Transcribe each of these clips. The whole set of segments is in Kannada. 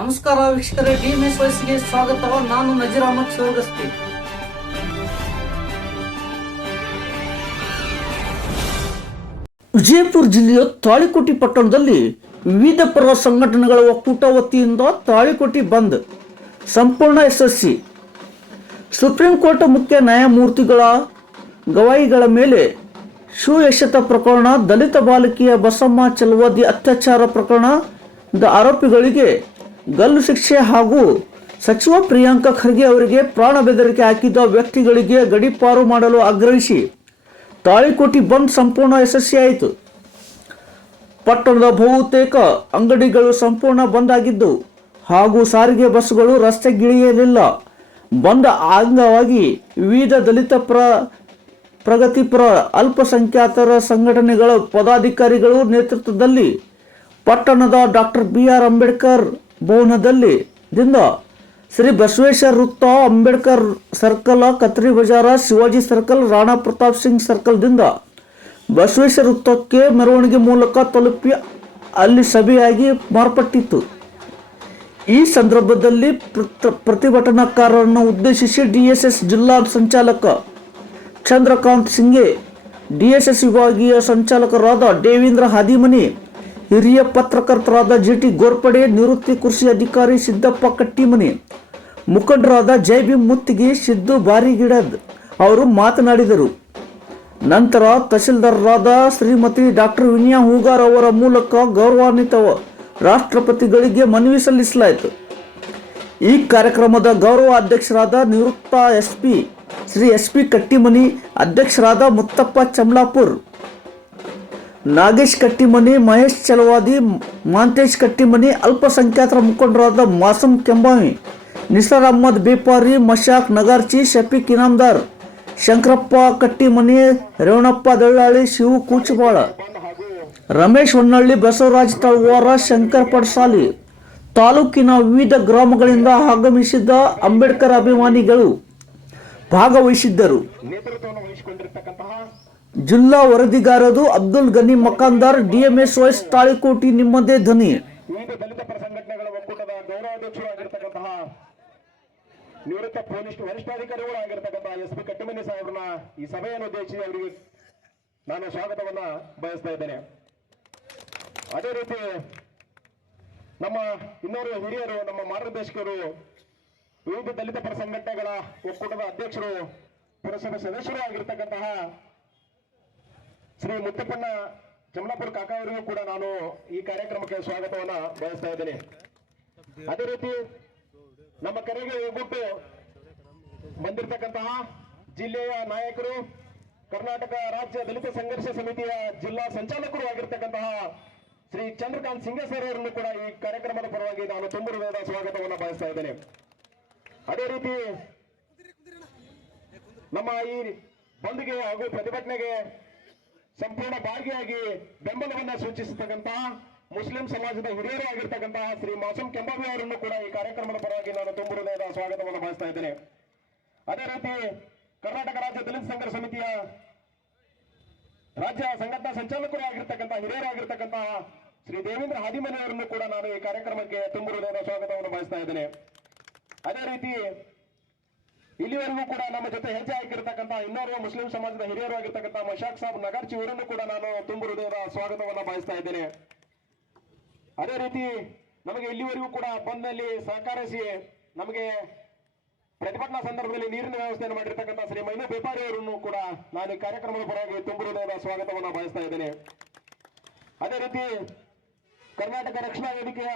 ನಮಸ್ಕಾರ ವೀಕ್ಷಕರೇ, ಡಿಎಂಎಸ್ ವಯಸ್ಸಿಗೆ ಸ್ವಾಗತ ನಾನು ನಜೀರ್ ಅಹಮದ್ ಶಿವಗಸ್ತಿ ವಿಜಯಪುರ ಜಿಲ್ಲೆಯ ತಾಳಿಕೋಟಿ ಪಟ್ಟಣದಲ್ಲಿ ವಿವಿಧ ಪರ ಸಂಘಟನೆಗಳ ಒಕ್ಕೂಟ ವತಿಯಿಂದ ತಾಳಿಕೋಟಿ ಬಂದ್. ಸಂಪೂರ್ಣ ಯಶಸ್ವಿ. ಸುಪ್ರೀಂ ಕೋರ್ಟ್ ಮುಖ್ಯ ನ್ಯಾಯಮೂರ್ತಿಗಳ ಗವಾಯಿಗಳ ಮೇಲೆ ಸುಯಶತ ಪ್ರಕರಣ, ದಲಿತ ಬಾಲಕಿಯ ಬಸಮ್ಮ ಚಲವಾದಿ ಅತ್ಯಾಚಾರ ಪ್ರಕರಣದ ಆರೋಪಿಗಳಿಗೆ ಗಲ್ಲು ಶಿಕ್ಷೆ ಹಾಗೂ ಸಚಿವ ಪ್ರಿಯಾಂಕ ಖರ್ಗೆ ಅವರಿಗೆ ಪ್ರಾಣ ಬೆದರಿಕೆ ಹಾಕಿದ್ದ ವ್ಯಕ್ತಿಗಳಿಗೆ ಗಡೀಪಾರು ಮಾಡಲು ಆಗ್ರಹಿಸಿ ತಾಳಿಕೋಟಿ ಬಂದ್ ಸಂಪೂರ್ಣ ಯಶಸ್ವಿಯಾಯಿತು ಪಟ್ಟಣದ ಬಹುತೇಕ ಅಂಗಡಿಗಳು ಸಂಪೂರ್ಣ ಬಂದ್ ಆಗಿದ್ದು, ಹಾಗೂ ಸಾರಿಗೆ ಬಸ್ಗಳು ರಸ್ತೆಗಿಳಿಯಲಿಲ್ಲ ಬಂದ ಅಂಗವಾಗಿ ವಿವಿಧ ದಲಿತ ಪ್ರ ಪ್ರಗತಿಪರ ಅಲ್ಪಸಂಖ್ಯಾತರ ಸಂಘಟನೆಗಳ ಪದಾಧಿಕಾರಿಗಳು ನೇತೃತ್ವದಲ್ಲಿ ಪಟ್ಟಣದ ಡಾಕ್ಟರ್ ಬಿ ಆರ್ ಅಂಬೇಡ್ಕರ್ ಭವನದಲ್ಲಿ ದಿಂದ ಶ್ರೀ ಬಸವೇಶ್ವರ ವೃತ್ತ, ಅಂಬೇಡ್ಕರ್ ಸರ್ಕಲ್, ಕತ್ರಿ ಬಜಾರ, ಶಿವಾಜಿ ಸರ್ಕಲ್, ರಾಣಾ ಪ್ರತಾಪ್ ಸಿಂಗ್ ಸರ್ಕಲ್ದಿಂದ ಬಸವೇಶ್ವರ ವೃತ್ತಕ್ಕೆ ಮೆರವಣಿಗೆ ಮೂಲಕ ತಲುಪಿ ಅಲ್ಲಿ ಸಭೆಯಾಗಿ ಮಾರ್ಪಟ್ಟಿತ್ತು. ಈ ಸಂದರ್ಭದಲ್ಲಿ ಪ್ರತ- ಪ್ರತಿಭಟನಾಕಾರರನ್ನು ಉದ್ದೇಶಿಸಿ ಡಿಎಸ್ಎಸ್ ಜಿಲ್ಲಾ ಸಂಚಾಲಕ ಚಂದ್ರಕಾಂತ್ ಸಿಂಗೆ ಡಿಎಸ್ಎಸ್ ವಿಭಾಗೀಯ ಸಂಚಾಲಕರಾದ ದೇವೇಂದ್ರ ಹಾದಿಮನಿ ಹಿರಿಯ ಪತ್ರಕರ್ತರಾದ ಜಿ ಟಿ ಗೋರ್ಪಡೆ, ನಿವೃತ್ತಿ ಕೃಷಿ ಅಧಿಕಾರಿ ಸಿದ್ದಪ್ಪ ಕಟ್ಟಿಮನಿ. ಮುಖಂಡರಾದ ಜೈಬಿ ಮುತ್ತಿಗೆ ಸಿದ್ದು ಬಾರಿಗಿಡದ್ ಅವರು ಮಾತನಾಡಿದರು. ನಂತರ ತಹಶೀಲ್ದಾರರಾದ ಶ್ರೀಮತಿ ಡಾಕ್ಟರ್ ವಿನಿಯಾ ಹೂಗಾರ್ ಅವರ ಮೂಲಕ ಗೌರವಾನ್ವಿತ ರಾಷ್ಟ್ರಪತಿಗಳಿಗೆ ಮನವಿ ಸಲ್ಲಿಸಲಾಯಿತು. ಈ ಕಾರ್ಯಕ್ರಮದ ಗೌರವ ಅಧ್ಯಕ್ಷರಾದ ನಿವೃತ್ತ S P, Shri S P Kattimani, ಅಧ್ಯಕ್ಷರಾದ ಮುತ್ತಪ್ಪ ಚಮ್ಲಾಪುರ್ ನಾಗೇಶ್ ಕಟ್ಟಿಮನಿ, ಮಹೇಶ್ ಚಲವಾದಿ, ಮಾಂತೇಶ್ ಕಟ್ಟಿಮನಿ, ಅಲ್ಪಸಂಖ್ಯಾತರ ಮುಖಂಡರಾದ ಮಾಸಂ ಕೆಂಬಾವಿ ನಿಸಾರ್ ಅಹಮ್ಮದ್ ಬೇಪಾರಿ, ಮಶಾಕ್ ನಗಾರ್ಚಿ ಶಫೀಕ್ ಇನಾಮ್ದಾರ್ ಶಂಕರಪ್ಪ ಕಟ್ಟಿಮನಿ ರೇವಣಪ್ಪ ದಳ್ಳಾಳಿ, ಶಿವು ಕೂಚುಬಾಳ, ರಮೇಶ್ ಹೊನ್ನಳ್ಳಿ ಬಸವರಾಜ್ ತಳವಾರ, ಶಂಕರ್ ಪಡ್ಸಾಲಿ, ತಾಲೂಕಿನ ವಿವಿಧ ಗ್ರಾಮಗಳಿಂದ ಆಗಮಿಸಿದ್ದ ಅಂಬೇಡ್ಕರ್ ಅಭಿಮಾನಿಗಳು ಭಾಗವಹಿಸಿದ್ದರು. ಜಿಲ್ಲಾ ವರದಿಗಾರರು ಅಬ್ದುಲ್ ಗನಿ ಮಕಾಂದಾರ್, ಡಿಎಂಎಸ್ ವೈಸ್ ತಾಳಿಕೋಟಿ ನಿಮ್ಮದೇ ಧ್ವನಿ. ದಲಿತ ಪರ ಸಂಘಟನೆಗಳ ಒಕ್ಕೂಟದ ಗೌರವಾಧ್ಯಕ್ಷರು ಆಗಿರ್ತಕ್ಕಂತಹ ನಿವೃತ್ತ ಪೊಲೀಸ್ ವರಿಷ್ಠಾಧಿಕಾರಿಗಳು ಆಗಿರ್ತಕ್ಕಂತಹ ಎಸ್ ಪಿ ಕಟ್ಟಿಮನಿ ಸಾಹೇಬ್ರನ್ನ ಈ ಸಭೆಯನ್ನು ಉದ್ದೇಶಿಸಿ ಅವರಿಗೆ ನಾನು ಸ್ವಾಗತವನ್ನ ಬಯಸ್ತಾ ಇದ್ದೇನೆ. ಅದೇ ರೀತಿ ನಮ್ಮ ಇನ್ನೋರು ಹಿರಿಯರು, ನಮ್ಮ ಮಾರ್ಗದರ್ಶಕರು, ವಿವಿಧ ದಲಿತ ಪರ ಸಂಘಟನೆಗಳ ಒಕ್ಕೂಟದ ಅಧ್ಯಕ್ಷರು, ಪುರಸಭೆ ಸದಸ್ಯರು ಆಗಿರ್ತಕ್ಕಂತಹ ಶ್ರೀ ಮುತ್ತಪ್ಪಣ್ಣ ಜಮಲಾಪುರ ಕಾಕ ಅವರಿಗೂ ಕೂಡ ನಾನು ಈ ಕಾರ್ಯಕ್ರಮಕ್ಕೆ ಸ್ವಾಗತವನ್ನ ಬಯಸ್ತಾ ಇದ್ದೇನೆ. ಅದೇ ರೀತಿ ನಮ್ಮ ಕರೆಗೆ ಹೋಗ್ಬಿಟ್ಟು ಬಂದಿರತಕ್ಕಂತಹ ಜಿಲ್ಲೆಯ ನಾಯಕರು, ಕರ್ನಾಟಕ ರಾಜ್ಯ ದಲಿತ ಸಂಘರ್ಷ ಸಮಿತಿಯ ಜಿಲ್ಲಾ ಸಂಚಾಲಕರು ಆಗಿರ್ತಕ್ಕಂತಹ ಶ್ರೀ ಚಂದ್ರಕಾಂತ್ ಸಿಂಗ ಸರ್ ಅವರನ್ನು ಕೂಡ ಈ ಕಾರ್ಯಕ್ರಮದ ಪರವಾಗಿ ನಾನು ತುಂಬ ಹೃದಯದ ಸ್ವಾಗತವನ್ನು ಬಯಸ್ತಾ ಇದ್ದೇನೆ. ಅದೇ ರೀತಿ ನಮ್ಮ ಈ ಬಂದ್ಗೆ ಹಾಗೂ ಪ್ರತಿಭಟನೆಗೆ ಸಂಪೂರ್ಣ ಭಾಗಿಯಾಗಿ ಬೆಂಬಲವನ್ನ ಸೂಚಿಸತಕ್ಕಂತಹ ಮುಸ್ಲಿಂ ಸಮಾಜದ ಹಿರಿಯರು ಆಗಿರ್ತಕ್ಕಂತಹ ಶ್ರೀ ಮಾಸೂಮ್ ಕೆಂಬಾವಿ ಅವರನ್ನು ಕೂಡ ಈ ಕಾರ್ಯಕ್ರಮದ ಪರವಾಗಿ ನಾನು ತುಂಬ ಸ್ವಾಗತವನ್ನು ಭಾವಿಸ್ತಾ ಇದ್ದೇನೆ. ಅದೇ ರೀತಿ ಕರ್ನಾಟಕ ರಾಜ್ಯ ದಲಿತ ಸಂಘರ್ಷ ಸಮಿತಿಯ ರಾಜ್ಯ ಸಂಘಟನಾ ಸಂಚಾಲಕರು ಆಗಿರ್ತಕ್ಕಂತಹ ಹಿರಿಯರು ಆಗಿರ್ತಕ್ಕಂತಹ ಶ್ರೀ ದೇವೇಂದ್ರ ಹಾದಿಮನಿ ಅವರನ್ನು ಕೂಡ ನಾನು ಈ ಕಾರ್ಯಕ್ರಮಕ್ಕೆ ತುಂಬ ಸ್ವಾಗತವನ್ನು ಭಾವಿಸ್ತಾ ಇದ್ದೇನೆ. ಅದೇ ರೀತಿ ಇಲ್ಲಿವರೆಗೂ ಕೂಡ ನಮ್ಮ ಜೊತೆ ಹೆಜ್ಜೆ ಹಾಕಿರ್ತಕ್ಕಂಥ ಇನ್ನೋರ್ವ ಮುಸ್ಲಿಂ ಸಮಾಜದ ಹಿರಿಯರು ಆಗಿರ್ತಕ್ಕಂಥ ಮಶಾಕ್ ಸಾಬ್ ನಗರ್ಜಿ ಇವರನ್ನು ಕೂಡ ನಾನು ತುಂಬ ಹೃದಯದ ಸ್ವಾಗತವನ್ನ ಬಯಸ್ತಾ ಇದ್ದೇನೆ. ಅದೇ ರೀತಿ ನಮಗೆ ಇಲ್ಲಿವರೆಗೂ ಕೂಡ ಬಂದಲ್ಲಿ ಸಹಕರಿಸಿ ನಮಗೆ ಪ್ರತಿಭಟನಾ ಸಂದರ್ಭದಲ್ಲಿ ನೀರಿನ ವ್ಯವಸ್ಥೆಯನ್ನು ಮಾಡಿರ್ತಕ್ಕಂಥ ಶ್ರೀ ಮೈನು ಬೇಪಾರಿ ಅವರನ್ನು ಕೂಡ ನಾನು ಈ ಕಾರ್ಯಕ್ರಮದ ಪರವಾಗಿ ತುಂಬ ಹೃದಯದ ಸ್ವಾಗತವನ್ನ ಬಯಸ್ತಾ ಇದ್ದೇನೆ. ಅದೇ ರೀತಿ ಕರ್ನಾಟಕ ರಕ್ಷಣಾ ವೇದಿಕೆಯ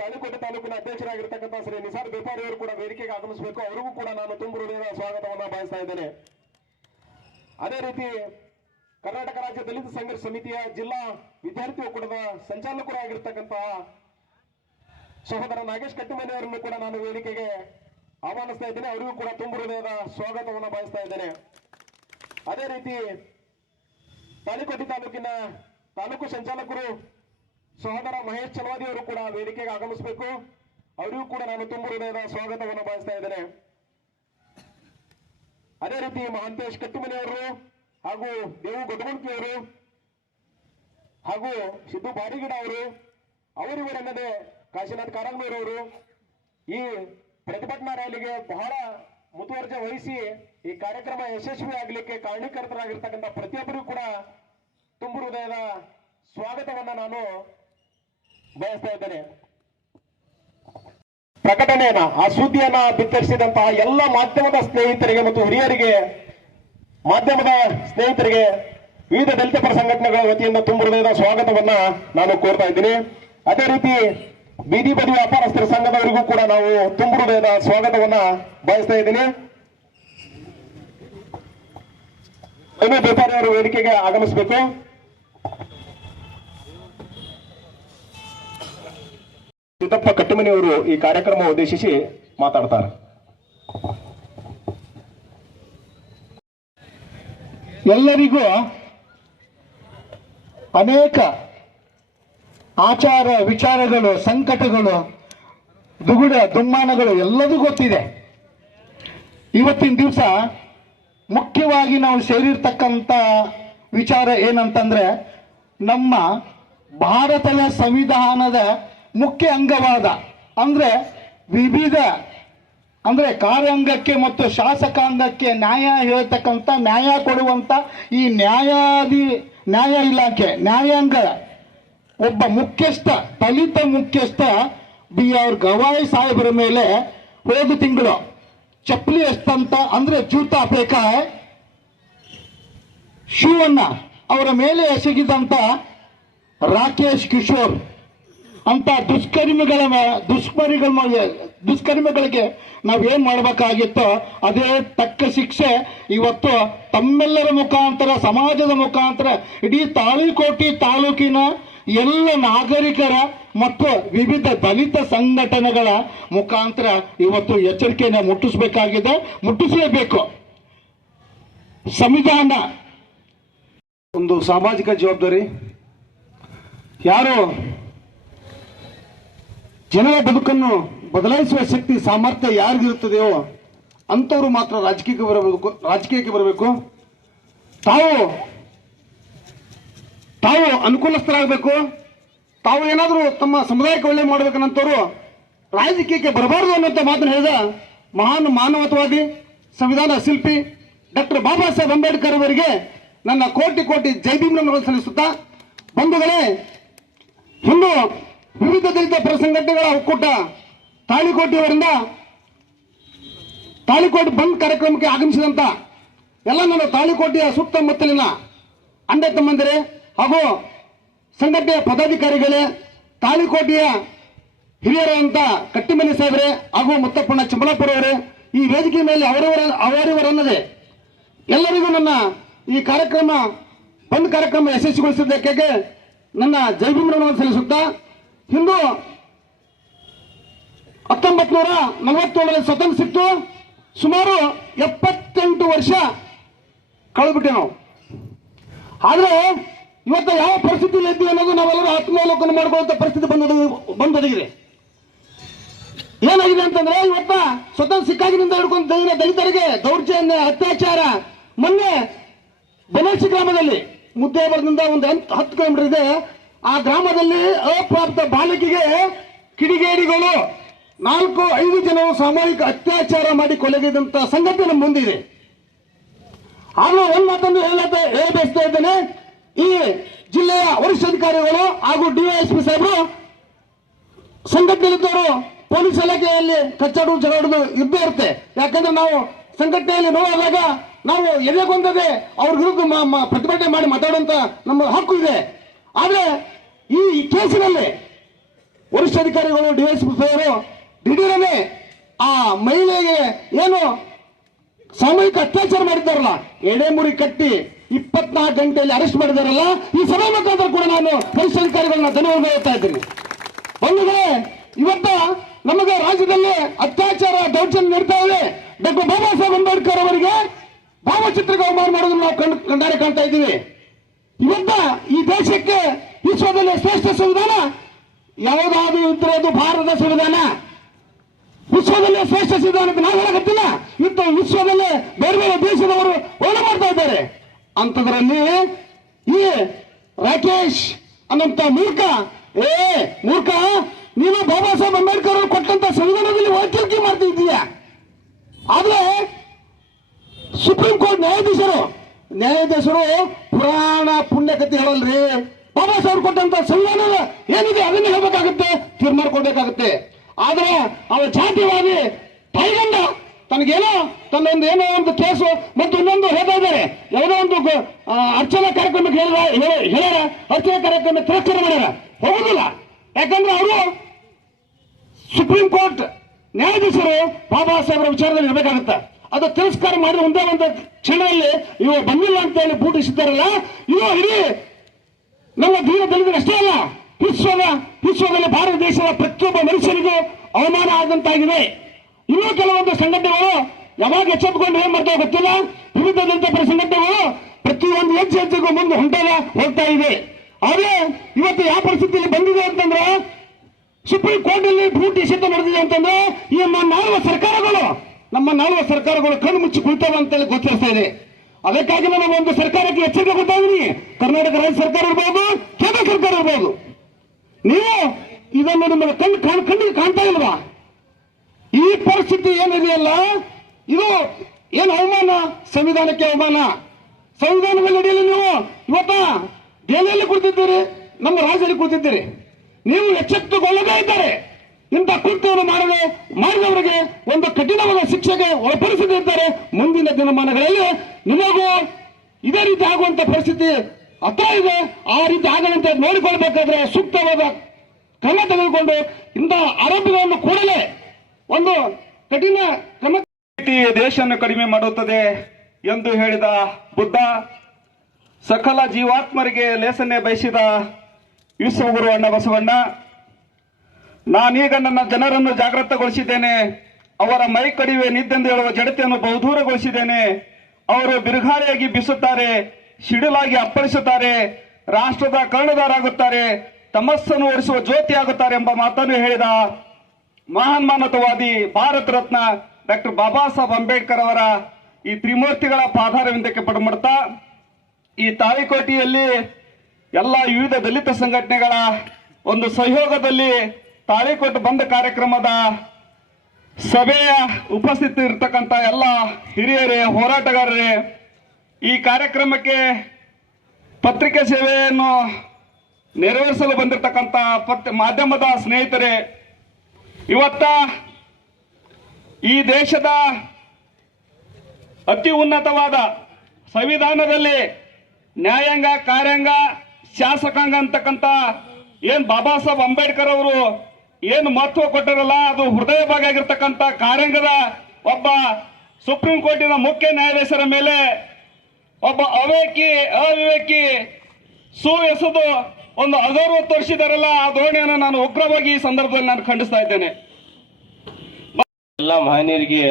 ತಾಲೂಕೋಟೆ ತಾಲೂಕಿನ ಅಧ್ಯಕ್ಷರಾಗಿರ್ತಕ್ಕಂಥ ಶ್ರೀ ನಿಸಾರ್ ಬೇಪಾರಿ ಅವರು ಕೂಡ ವೇದಿಕೆಗೆ ಆಗಮಿಸಬೇಕು. ಅವರಿಗೂ ಕೂಡ ನಾನು ತುಂಬ ಹೃದಯದ ಸ್ವಾಗತವನ್ನ ಬಯಸ್ತಾ ಇದ್ದೇನೆ. ಅದೇ ರೀತಿ ಕರ್ನಾಟಕ ರಾಜ್ಯ ದಲಿತ ಸಂಘರ್ಷ ಸಮಿತಿಯ ಜಿಲ್ಲಾ ವಿದ್ಯಾರ್ಥಿ ಒಕ್ಕೂಟದ ಸಂಚಾಲಕರಾಗಿರ್ತಕ್ಕಂತಹ ಸಹೋದರ ನಾಗೇಶ್ ಕಟ್ಟಿಮನಿ ಅವರನ್ನು ಕೂಡ ನಾನು ವೇದಿಕೆಗೆ ಆಹ್ವಾನಿಸ್ತಾ ಇದ್ದೇನೆ. ಅವರಿಗೂ ಕೂಡ ತುಂಬ ಹೃದಯದ ಸ್ವಾಗತವನ್ನ ಬಯಸ್ತಾ ಇದ್ದೇನೆ. ಅದೇ ರೀತಿ ತಾಳಿಕೋಟೆ ತಾಲೂಕಿನ ತಾಲೂಕು ಸಂಚಾಲಕರು ಸಹೋದರ ಮಹೇಶ್ ಚಲವಾದಿ ಅವರು ಕೂಡ ವೇದಿಕೆಗೆ ಆಗಮಿಸಬೇಕು. ಅವರಿಗೂ ಕೂಡ ನಾನು ತುಂಬ ಹೃದಯದ ಸ್ವಾಗತವನ್ನು ಬಯಸ್ತಾ ಇದ್ದೇನೆ. ಅದೇ ರೀತಿ ಮಹಾಂತೇಶ್ ಕಟ್ಟುಮನೆ ಅವರು ಹಾಗೂ ದೇವು ಅವರು ಹಾಗೂ ಸಿದ್ದು ಬಾರಿಗಿಡ ಅವರು ಅವರಿವರೆನ್ನದೆ ಕಾಶಿನಾಥ್ ಕಾರಂಗೂರವರು ಈ ಪ್ರತಿಭಟನಾ ರ್ಯಾಲಿಗೆ ಬಹಳ ಮುತುವರ್ಜೆ ವಹಿಸಿ ಈ ಕಾರ್ಯಕ್ರಮ ಯಶಸ್ವಿ ಆಗಲಿಕ್ಕೆ ಕಾರಣೀಕರ್ತರಾಗಿರ್ತಕ್ಕಂಥ ಪ್ರತಿಯೊಬ್ಬರಿಗೂ ಕೂಡ ತುಂಬು ಹೃದಯದ ಸ್ವಾಗತವನ್ನ ನಾನು ಬಯಸ್ತಾ ಇದ್ದೇನೆ. ಪ್ರಕಟಣೆಯನ್ನ, ಆ ಸುದ್ದಿಯನ್ನ ಬಿತ್ತರಿಸಿದಂತಹ ಎಲ್ಲ ಮಾಧ್ಯಮದ ಸ್ನೇಹಿತರಿಗೆ ಮತ್ತು ಹಿರಿಯರಿಗೆ, ಮಾಧ್ಯಮದ ಸ್ನೇಹಿತರಿಗೆ ವಿವಿಧ ದಲಿತ ಪರ ಸಂಘಟನೆಗಳ ವತಿಯಿಂದ ತುಂಬ ಸ್ವಾಗತವನ್ನ ನಾನು ಕೋರ್ತಾ ಇದ್ದೀನಿ. ಅದೇ ರೀತಿ ಬೀದಿ ಬದಿ ವ್ಯಾಪಾರಸ್ಥರ ಸಂಘದವರಿಗೂ ಕೂಡ ನಾವು ತುಂಬ ಸ್ವಾಗತವನ್ನ ಬಯಸ್ತಾ ಇದ್ದೀನಿ. ಇನ್ನು ಬೇಪಾರಿಯವರು ವೇದಿಕೆಗೆ ಆಗಮಿಸಬೇಕು. ಸಿದ್ದಪ್ಪ ಕಟ್ಟಮನಿಯವರು ಈ ಕಾರ್ಯಕ್ರಮ ಉದ್ದೇಶಿಸಿ ಮಾತಾಡ್ತಾರೆ. ಎಲ್ಲರಿಗೂ ಅನೇಕ ಆಚಾರ ವಿಚಾರಗಳು, ಸಂಕಟಗಳು, ದುಗುಡ, ದುಮ್ಮಾನಗಳು ಎಲ್ಲದೂ ಗೊತ್ತಿದೆ. ಇವತ್ತಿನ ದಿವಸ ಮುಖ್ಯವಾಗಿ ನಾವು ಸೇರಿರ್ತಕ್ಕಂಥ ವಿಚಾರ ಏನಂತಂದ್ರೆ ನಮ್ಮ ಭಾರತದ ಸಂವಿಧಾನದ ಮುಖ್ಯ ಅಂಗವಾದ, ಅಂದರೆ ವಿವಿಧ, ಅಂದರೆ ಕಾರ್ಯಾಂಗಕ್ಕೆ ಮತ್ತು ಶಾಸಕಾಂಗಕ್ಕೆ ನ್ಯಾಯ ಹೇಳ್ತಕ್ಕಂಥ, ನ್ಯಾಯ ಕೊಡುವಂಥ ಈ ನ್ಯಾಯಾಧಿ, ನ್ಯಾಯ ಇಲಾಖೆ, ನ್ಯಾಯಾಂಗ ಒಬ್ಬ ಮುಖ್ಯಸ್ಥ, ದಲಿತ ಮುಖ್ಯಸ್ಥ ಬಿ ಆರ್ ಗವಾಯಿ ಸಾಹೇಬರ ಮೇಲೆ ಹೋದ ತಿಂಗಳು ಚಪ್ಪಲಿ ಎಷ್ಟಂತ ಅಂದ್ರೆ ಜೂತ ಶೂ ಅನ್ನ ಅವರ ಮೇಲೆ ಎಸಗಿದಂಥ ರಾಕೇಶ್ ಕಿಶೋರ್. ಅಂತ ದುಷ್ಕರ್ಮಿಗಳ ದುಷ್ಕರ್ಮಿಗಳ ದುಷ್ಕರ್ಮಿಗಳಿಗೆ ನಾವೇನ್ ಮಾಡಬೇಕಾಗಿತ್ತೋ ಅದೇ ತಕ್ಕ ಶಿಕ್ಷೆ ಇವತ್ತು ತಮ್ಮೆಲ್ಲರ ಮುಖಾಂತರ, ಸಮಾಜದ ಮುಖಾಂತರ, ಇಡೀ ತಾಳಿಕೋಟಿ ತಾಲೂಕಿನ ಎಲ್ಲ ನಾಗರಿಕರ ಮತ್ತು ವಿವಿಧ ದಲಿತ ಸಂಘಟನೆಗಳ ಮುಖಾಂತರ ಇವತ್ತು ಎಚ್ಚರಿಕೆಯನ್ನು ಮುಟ್ಟಿಸಬೇಕಾಗಿದೆ. ಮುಟ್ಟಿಸಲೇಬೇಕು. ಸಂವಿಧಾನ. ಒಂದು ಸಾಮಾಜಿಕ ಜವಾಬ್ದಾರಿ. ಯಾರು ಜನರ ಬದುಕನ್ನು ಬದಲಾಯಿಸುವ ಶಕ್ತಿ, ಸಾಮರ್ಥ್ಯ ಯಾರಿಗಿರುತ್ತದೆಯೋ ಅಂಥವರು ಮಾತ್ರ ರಾಜಕೀಯಕ್ಕೆ ಬರಬೇಕು ರಾಜಕೀಯಕ್ಕೆ ಬರಬೇಕು. ತಾವು ತಾವು ಅನುಕೂಲಸ್ಥರಾಗಬೇಕು. ತಾವು ಏನಾದರೂ ತಮ್ಮ ಸಮುದಾಯಕ್ಕೆ ಒಳ್ಳೆ ಮಾಡಬೇಕನ್ನಂಥವ್ರು ರಾಜಕೀಯಕ್ಕೆ ಬರಬಾರದು ಅನ್ನೋಂಥ ಮಾತನ್ನು ಹೇಳಿದ ಮಹಾನ್ ಮಾನವತವಾದಿ ಸಂವಿಧಾನ ಶಿಲ್ಪಿ ಡಾಕ್ಟರ್ ಬಾಬಾ ಸಾಹೇಬ್ ಅಂಬೇಡ್ಕರ್ ಅವರಿಗೆ ನನ್ನ ಕೋಟಿ ಕೋಟಿ ಜೈ ಭೀಮ್ನನ್ನು ಸಲ್ಲಿಸುತ್ತಾ ಬಂಧುಗಳೇ ಇಂದು ವಿವಿಧ ದಲಿತ ಪರ ಸಂಘಟನೆಗಳ ಒಕ್ಕೂಟ ತಾಳಿಕೋಟೆಯವರಿಂದ ತಾಳಿಕೋಟೆ ಬಂದ್ ಕಾರ್ಯಕ್ರಮಕ್ಕೆ ಆಗಮಿಸಿದಂತ ಎಲ್ಲ ನನ್ನ ತಾಳಿಕೋಟೆಯ ಸುತ್ತಮುತ್ತಲಿನ ಅಂಡ ತಮ್ಮಂದಿರೆ ಹಾಗೂ ಸಂಘಟನೆಯ ಪದಾಧಿಕಾರಿಗಳೇ, ತಾಳಿಕೋಟೆಯ ಹಿರಿಯರಾದಂಥ ಕಟ್ಟಿಮನಿ ಸಾಹೇಬ್ರೆ ಹಾಗೂ ಮುತ್ತಪ್ಪಣ್ಣ ಚಿಮ್ಮಲಾಪುರ ಅವರೇ, ಈ ವೇದಿಕೆ ಮೇಲೆ ಅವರವರ ಅವರಿವರನ್ನದೇ ಎಲ್ಲರಿಗೂ ನನ್ನ ಈ ಕಾರ್ಯಕ್ರಮ, ಬಂದ್ ಕಾರ್ಯಕ್ರಮ ಯಶಸ್ವಿಗೊಳಿಸಿದ್ದಕ್ಕೆ ನನ್ನ ಜೈಭೀಮರನ್ನು ಸಲ್ಲಿಸುತ್ತಾ ಇಂದು ಹತ್ತೊಂಬತ್ ನೂರ ನಲವತ್ತೇಳರಲ್ಲಿ ಸ್ವತಂತ್ರ ಸಿಕ್ತು. ಸುಮಾರು ಎಪ್ಪತ್ತೆಂಟು ವರ್ಷ ಕಳೆದ್ಬಿಟ್ಟೆ ನಾವು. ಆದ್ರೆ ಇವತ್ತು ಯಾವ ಪರಿಸ್ಥಿತಿಯಲ್ಲಿ ಇದ್ದೀವಿ ಅನ್ನೋದು ನಾವೆಲ್ಲರೂ ಆತ್ಮಾವಲೋಕನ ಮಾಡುವಂತ ಪರಿಸ್ಥಿತಿ ಬಂದ ಬಂದೊದಗಿದೆ. ಏನಾಗಿದೆ ಅಂತಂದ್ರೆ ಇವತ್ತ ಸ್ವತಂತ್ರ ಸಿಕ್ಕಾಗಿನಿಂದ ಹಿಡ್ಕೊಂಡು ದಲಿತರಿಗೆ ದೌರ್ಜನ್ಯ, ಅತ್ಯಾಚಾರ ಮೊನ್ನೆ ಬೆನಸಿ ಗ್ರಾಮದಲ್ಲಿ ಮುದ್ದೇಬರದಿಂದ ಒಂದು ಹತ್ತು ಕಿಲೋಮೀಟರ್ ಇದೆ ಆ ಗ್ರಾಮದಲ್ಲಿ ಅಪ್ರಾಪ್ತ ಬಾಲಕಿಗೆ ಕಿಡಿಗೇಡಿಗಳು ನಾಲ್ಕು, ಐದು ಜನರು ಸಾಮೂಹಿಕ ಅತ್ಯಾಚಾರ ಮಾಡಿ ಕೊಲೆಗಿದಂತ ಸಂಗತಿ ನಮ್ಮ ಮುಂದಿದೆ. ಆದ್ರೂ ಒಂದ್ ಮಾತನ್ನು ಹೇಳತ ಇದ್ದೇನೆ. ಈ ಜಿಲ್ಲೆಯ ವರಿಷ್ಠಾಧಿಕಾರಿಗಳು ಹಾಗೂ ಡಿವೈಎಸ್ಪಿ ಸಾಹೇಬರು, ಸಂಘಟನೆಯಲ್ಲಿದ್ದವರು ಪೊಲೀಸ್ ಇಲಾಖೆಯಲ್ಲಿ ಕಚ್ಚಾಡು ಜಗಾಡುದು ಇದ್ದೇ ಇರುತ್ತೆ. ಯಾಕಂದ್ರೆ ನಾವು ಸಂಘಟನೆಯಲ್ಲಿ ನೋವಾದಾಗ ನಾವು ಎದೆಗೊಂದದೆ ಅವ್ರ ವಿರುದ್ಧ ಪ್ರತಿಭಟನೆ ಮಾಡಿ ಮಾತಾಡುವಂತ ನಮ್ಮ ಹಕ್ಕು ಇದೆ. ಆದ್ರೆ ಈ ಕೇಸಿನಲ್ಲಿ ವರಿಷ್ಠಾಧಿಕಾರಿಗಳು ಡಿವೈಎಸ್ಪಿ ಅವರು ದಿಢೀರನೆ ಆ ಮಹಿಳೆಗೆ ಏನು ಸಾಮೂಹಿಕ ಅತ್ಯಾಚಾರ ಮಾಡಿದ್ದಾರಲ್ಲ, ಎಡೆಮುರಿ ಕಟ್ಟಿ ಇಪ್ಪತ್ನಾಲ್ಕು ಗಂಟೆಯಲ್ಲಿ ಅರೆಸ್ಟ್ ಮಾಡಿದಾರಲ್ಲ ಈ ಸಭೆ ಮುಖಾಂತರ ಕೂಡ ನಾನು ವರಿಷ್ಠಾಧಿಕಾರಿಗಳನ್ನ ಧನ್ಯವಾದ ಹೇಳ್ತಾ ಇದ್ದೀನಿ. ಬಂಧುಗಳೇ, ಇವತ್ತ ನಮಗೆ ರಾಜ್ಯದಲ್ಲಿ ಅತ್ಯಾಚಾರ ದೌರ್ಜನ್ಯ ನೀಡ್ತಾ ಇದೆ. ಡಾಕ್ಟರ್ ಬಾಬಾ ಸಾಹೇಬ್ ಅಂಬೇಡ್ಕರ್ ಅವರಿಗೆ ಭಾವಚಿತ್ರಕ್ಕೆ ಅವಮಾನ ಮಾಡೋದನ್ನು ನಾವು ಕಂಡಾರೆ ಕಾಣ್ತಾ ಇದ್ದೀವಿ. ಇವತ್ತ ಈ ದೇಶಕ್ಕೆ ವಿಶ್ವದಲ್ಲಿ ಶ್ರೇಷ್ಠ ಸಂವಿಧಾನ. ಯಾವುದಾದ್ರೂ ಇದ್ರೆ ಭಾರತದ ಸಂವಿಧಾನ. ವಿಶ್ವದಲ್ಲೇ ಶ್ರೇಷ್ಠ ಸಂವಿಧಾನ ನಾವು ಹೇಳಕತ್ತಿಲ್ಲ. ಇಂಥ ವಿಶ್ವದಲ್ಲೇ ಬೇರೆ ಬೇರೆ ದೇಶದವರು ವರ್ಣನೆ ಮಾಡ್ತಾ ಇದ್ದಾರೆ. ಅಂಥದ್ರಲ್ಲಿ ಈ ರಾಕೇಶ್ ಅನ್ನಂತ ಮೂರ್ಖ, ಏ ಮೂರ್ಖ, ನೀನು ಬಾಬಾ ಸಾಹೇಬ್ ಅಂಬೇಡ್ಕರ್ ಅವರು ಕೊಟ್ಟಂತ ಸಂವಿಧಾನದಲ್ಲಿ ಮಾಡ್ತಾ ಇದ್ದೀಯ ಆದ್ರೆ ಸುಪ್ರೀಂ ಕೋರ್ಟ್ ನ್ಯಾಯಾಧೀಶರು ನ್ಯಾಯಾಧೀಶರು ಪುರಾಣ ಪುಣ್ಯಕತಿ ಹೇಳಲ್ರಿ. ಬಾಬಾ ಸಾಹೇಬ್ ಕೊಟ್ಟಂತ ಸಂವಿಧಾನ ಏನಿದೆ ಅದನ್ನ ಹೇಳ್ಬೇಕಾಗುತ್ತೆ, ತೀರ್ಮಾನ ಕೊಡ್ಬೇಕಾಗುತ್ತೆ. ಆದ್ರೆ ಅವ ಜಾತಿವಾದಿ ತಾಯಿಗಂಡ ತನಗೇನೋ ತನ್ನೊಂದು ಏನೋ ಒಂದು ಕೇಸು ಮತ್ತು ಇನ್ನೊಂದು ಹೇಳ್ತಾ ಇದ್ದಾರೆ. ಯಾವುದೋ ಒಂದು ಅರ್ಚನಾ ಕಾರ್ಯಕ್ರಮಕ್ಕೆ ಹೇಳಿದ ಹೇಳ- ಹೇಳ್ಯಾರ. ಅರ್ಚನಾ ಕಾರ್ಯಕ್ರಮ ತಿರಸ್ಕಾರ ಮಾಡ್ಯಾರ. ಹೋಗುದಿಲ್ಲ. ಯಾಕಂದ್ರೆ ಅವರು ಸುಪ್ರೀಂ ಕೋರ್ಟ್ ನ್ಯಾಯಾಧೀಶರು ಬಾಬಾ ಸಾಹೇಬರ ವಿಚಾರದಲ್ಲಿ ಇರಬೇಕಾಗುತ್ತೆ. ಅದು ತಿರಸ್ಕಾರ ಮಾಡಿದ ಒಂದೇ ಒಂದು ಕ್ಷಣದಲ್ಲಿ ಇವ ಬಂದಿಲ್ಲ ಅಂತ ಹೇಳಿ ಬೂಟಿಸಿದ್ದಾರಲ್ಲ, ಇವ ಇಡೀ ನಮ್ಮ ದೀನ ದಲಿತರು ಅಷ್ಟೇ ಅಲ್ಲ, ವಿಶ್ವದ, ವಿಶ್ವದಲ್ಲಿ ಭಾರತ ದೇಶದ ಪ್ರತಿಯೊಬ್ಬ ಮನುಷ್ಯರಿಗೂ ಅವಮಾನ ಆದಂತಾಗಿದೆ. ಇನ್ನೂ ಕೆಲವೊಂದು ಸಂಘಟನೆಗಳು ಯಾವಾಗ ಎಚ್ಚೆತ್ತುಕೊಂಡು ಏನ್ ಮಾಡ್ತಾವೆ ಗೊತ್ತಿಲ್ಲ. ವಿವಿಧ ಪರ ಸಂಘಟನೆಗಳು ಪ್ರತಿಯೊಂದು ಹೆಜ್ಜೆ ಹೆಜ್ಜೆಗೂ ಮುಂದೆ ಹೊಂಟಾಗ ಹೋಗ್ತಾ ಇದೆ. ಆದ್ರೆ ಇವತ್ತು ಯಾವ ಪರಿಸ್ಥಿತಿಯಲ್ಲಿ ಬಂದಿದೆ ಅಂತಂದ್ರೆ, ಸುಪ್ರೀಂ ಕೋರ್ಟ್ ಅಲ್ಲಿ ಭೂಟಿ ಸಿದ್ಧ ನಡೆದಿದೆ ಅಂತಂದ್ರೆ, ಈ ನಾಲ್ವ ಸರ್ಕಾರಗಳು ನಮ್ಮ ನಾಲ್ವ ಸರ್ಕಾರಗಳು ಕಣ್ಣು ಮುಚ್ಚಿ ಕುಳಿತಾವ ಅಂತೇಳಿ ಗೋಚರಿಸ್ತಾ ಇದೆ. ಅದಕ್ಕಾಗಿ ನಾನು ಒಂದು ಸರ್ಕಾರಕ್ಕೆ ಎಚ್ಚರಿಕೆ ಇದೀನಿ ಕರ್ನಾಟಕ ರಾಜ್ಯ ಸರ್ಕಾರ ಇರ್ಬೋದು, ಕೇಂದ್ರ ಸರ್ಕಾರ ಇರ್ಬೋದು. ನೀವು ಇದನ್ನು ನಿಮ್ಮ ಕಣ್ಣು ಕಾಣ್- ಕಣ್ಣಿಗೆ ಕಾಣ್ತಾ ಇಲ್ವಾ? ಈ ಪರಿಸ್ಥಿತಿ ಏನಿದೆಯಲ್ಲ ಇದು ಏನು ಅವಮಾನ? ಸಂವಿಧಾನಕ್ಕೆ ಅವಮಾನ? ಸಂವಿಧಾನದಲ್ಲಿ ಅಡಿಯಲ್ಲಿ ನೀವು. ಇವತ್ತ ದೆಹಲಿಯಲ್ಲಿ ಕುಳಿತಿದ್ದೀರಿ, ನಮ್ಮ ರಾಜ್ಯದಲ್ಲಿ ಕುಳಿತಿದ್ದೀರಿ. ನೀವು ಎಚ್ಚೆತ್ತುಕೊಳ್ಳದೇ ಇದ್ದಾರೆ. ಇಂಥ ಕೃತ್ಯವನ್ನು ಮಾಡದೆ ಮಾಡಿದವರಿಗೆ ಒಂದು ಕಠಿಣವಾದ ಶಿಕ್ಷೆಗೆ ಒಳಪಡಿಸದಿದ್ದಾರೆ ಮುಂದಿನ ದಿನಮಾನಗಳಲ್ಲಿ ನಿಮಗೂ ಇದೇ ರೀತಿ ಆಗುವಂತ ಪರಿಸ್ಥಿತಿ ಹತ್ರ ಇದೆ. ಆ ರೀತಿ ಆಗದಂತೆ ನೋಡಿಕೊಳ್ಬೇಕಾದ್ರೆ ಸೂಕ್ತವಾದ ಕ್ರಮ ತೆಗೆದುಕೊಂಡು ಇಂಥ ಆರೋಪಿಗಳನ್ನು ಕೂಡಲೇ ಒಂದು ಕಠಿಣ ಕ್ರಮ ದೇಶವನ್ನು ಕಡಿಮೆ ಮಾಡುತ್ತದೆ ಎಂದು ಹೇಳಿದ ಬುದ್ಧ, ಸಕಲ ಜೀವಾತ್ಮರಿಗೆ ಲೇಸನ್ನೇ ಬಯಸಿದ ವಿಶ್ವಗುರು ಅಣ್ಣ ಬಸವಣ್ಣ ನಾನೀಗ ನನ್ನ ಜನರನ್ನು ಜಾಗೃತಗೊಳಿಸಿದ್ದೇನೆ. ಅವರ ಮೈ ಕಡಿವೆ ನಿದ್ದೆಂದು ಹೇಳುವ ಜಡತೆಯನ್ನು ಬಹುದೂರಗೊಳಿಸಿದ್ದೇನೆ. ಅವರು ಬಿರುಗಾಳಿಯಾಗಿ ಬೀಸುತ್ತಾರೆ, ಸಿಡಿಲಾಗಿ ಅಪ್ಪಳಿಸುತ್ತಾರೆ, ರಾಷ್ಟ್ರದ ಕರ್ಣದಾರಾಗುತ್ತಾರೆ ತಮಸ್ಸನ್ನು ಓಡಿಸುವ ಜ್ಯೋತಿಯಾಗುತ್ತಾರೆ ಎಂಬ ಮಾತನ್ನು ಹೇಳಿದ ಮಹಾನ್ ಮಾನತವಾದಿ ಭಾರತ ರತ್ನ ಡಾಕ್ಟರ್ ಬಾಬಾ ಸಾಹೇಬ್ ಅಂಬೇಡ್ಕರ್ ಅವರ ಈ ತ್ರಿಮೂರ್ತಿಗಳ ಪಾದಾರವಿಂದಕ್ಕೆ ಪಡಮಡ್ತಾ ಈ ತಾಳಿಕೋಟೆಯಲ್ಲಿ ಎಲ್ಲ ವಿವಿಧ ದಲಿತ ಸಂಘಟನೆಗಳ ಒಂದು ಸಹಯೋಗದಲ್ಲಿ ತಾಳಿಕೋಟೆ ಬಂದ ಕಾರ್ಯಕ್ರಮದ ಸಭೆಯ ಉಪಸ್ಥಿತಿ ಇರ್ತಕ್ಕಂಥ ಎಲ್ಲ ಹಿರಿಯರೇ, ಹೋರಾಟಗಾರರೇ, ಈ ಕಾರ್ಯಕ್ರಮಕ್ಕೆ ಪತ್ರಿಕೆ ಸೇವೆಯನ್ನು ನೆರವೇರಿಸಲು ಬಂದಿರತಕ್ಕಂತ ಪತ್, ಮಾಧ್ಯಮದ ಸ್ನೇಹಿತರೇ, ಇವತ್ತ ಈ ದೇಶದ ಅತಿ ಉನ್ನತವಾದ ಸಂವಿಧಾನದಲ್ಲಿ ನ್ಯಾಯಾಂಗ, ಕಾರ್ಯಾಂಗ, ಶಾಸಕಾಂಗ ಅಂತಕ್ಕಂಥ ಏನ್ ಬಾಬಾ ಸಾಹೇಬ್ ಅಂಬೇಡ್ಕರ್ ಅವರು ಏನು ಮಹತ್ವ ಕೊಟ್ಟಿರಲ್ಲ, ಅದು ಹೃದಯ ಭಾಗ ಆಗಿರ್ತಕ್ಕಂಥ ಕಾರ್ಯಾಂಗದ ಒಬ್ಬ ಸುಪ್ರೀಂ ಕೋರ್ಟಿನ ಮುಖ್ಯ ನ್ಯಾಯಾಧೀಶರ ಮೇಲೆ ಒಬ್ಬ ಅವೇಕಿ ಅವಿವೇಕಿ ಸೂ ಎಸೆದು ಒಂದು ಅಗೌರವ ತೋರಿಸಿದಾರಲ್ಲ ಆ ಧೋರಣೆಯನ್ನು ನಾನು ಉಗ್ರವಾಗಿ ಈ ಸಂದರ್ಭದಲ್ಲಿ ನಾನು ಖಂಡಿಸ್ತಾ ಇದ್ದೇನೆ. ಎಲ್ಲ ಮಹನೀಯರಿಗೆ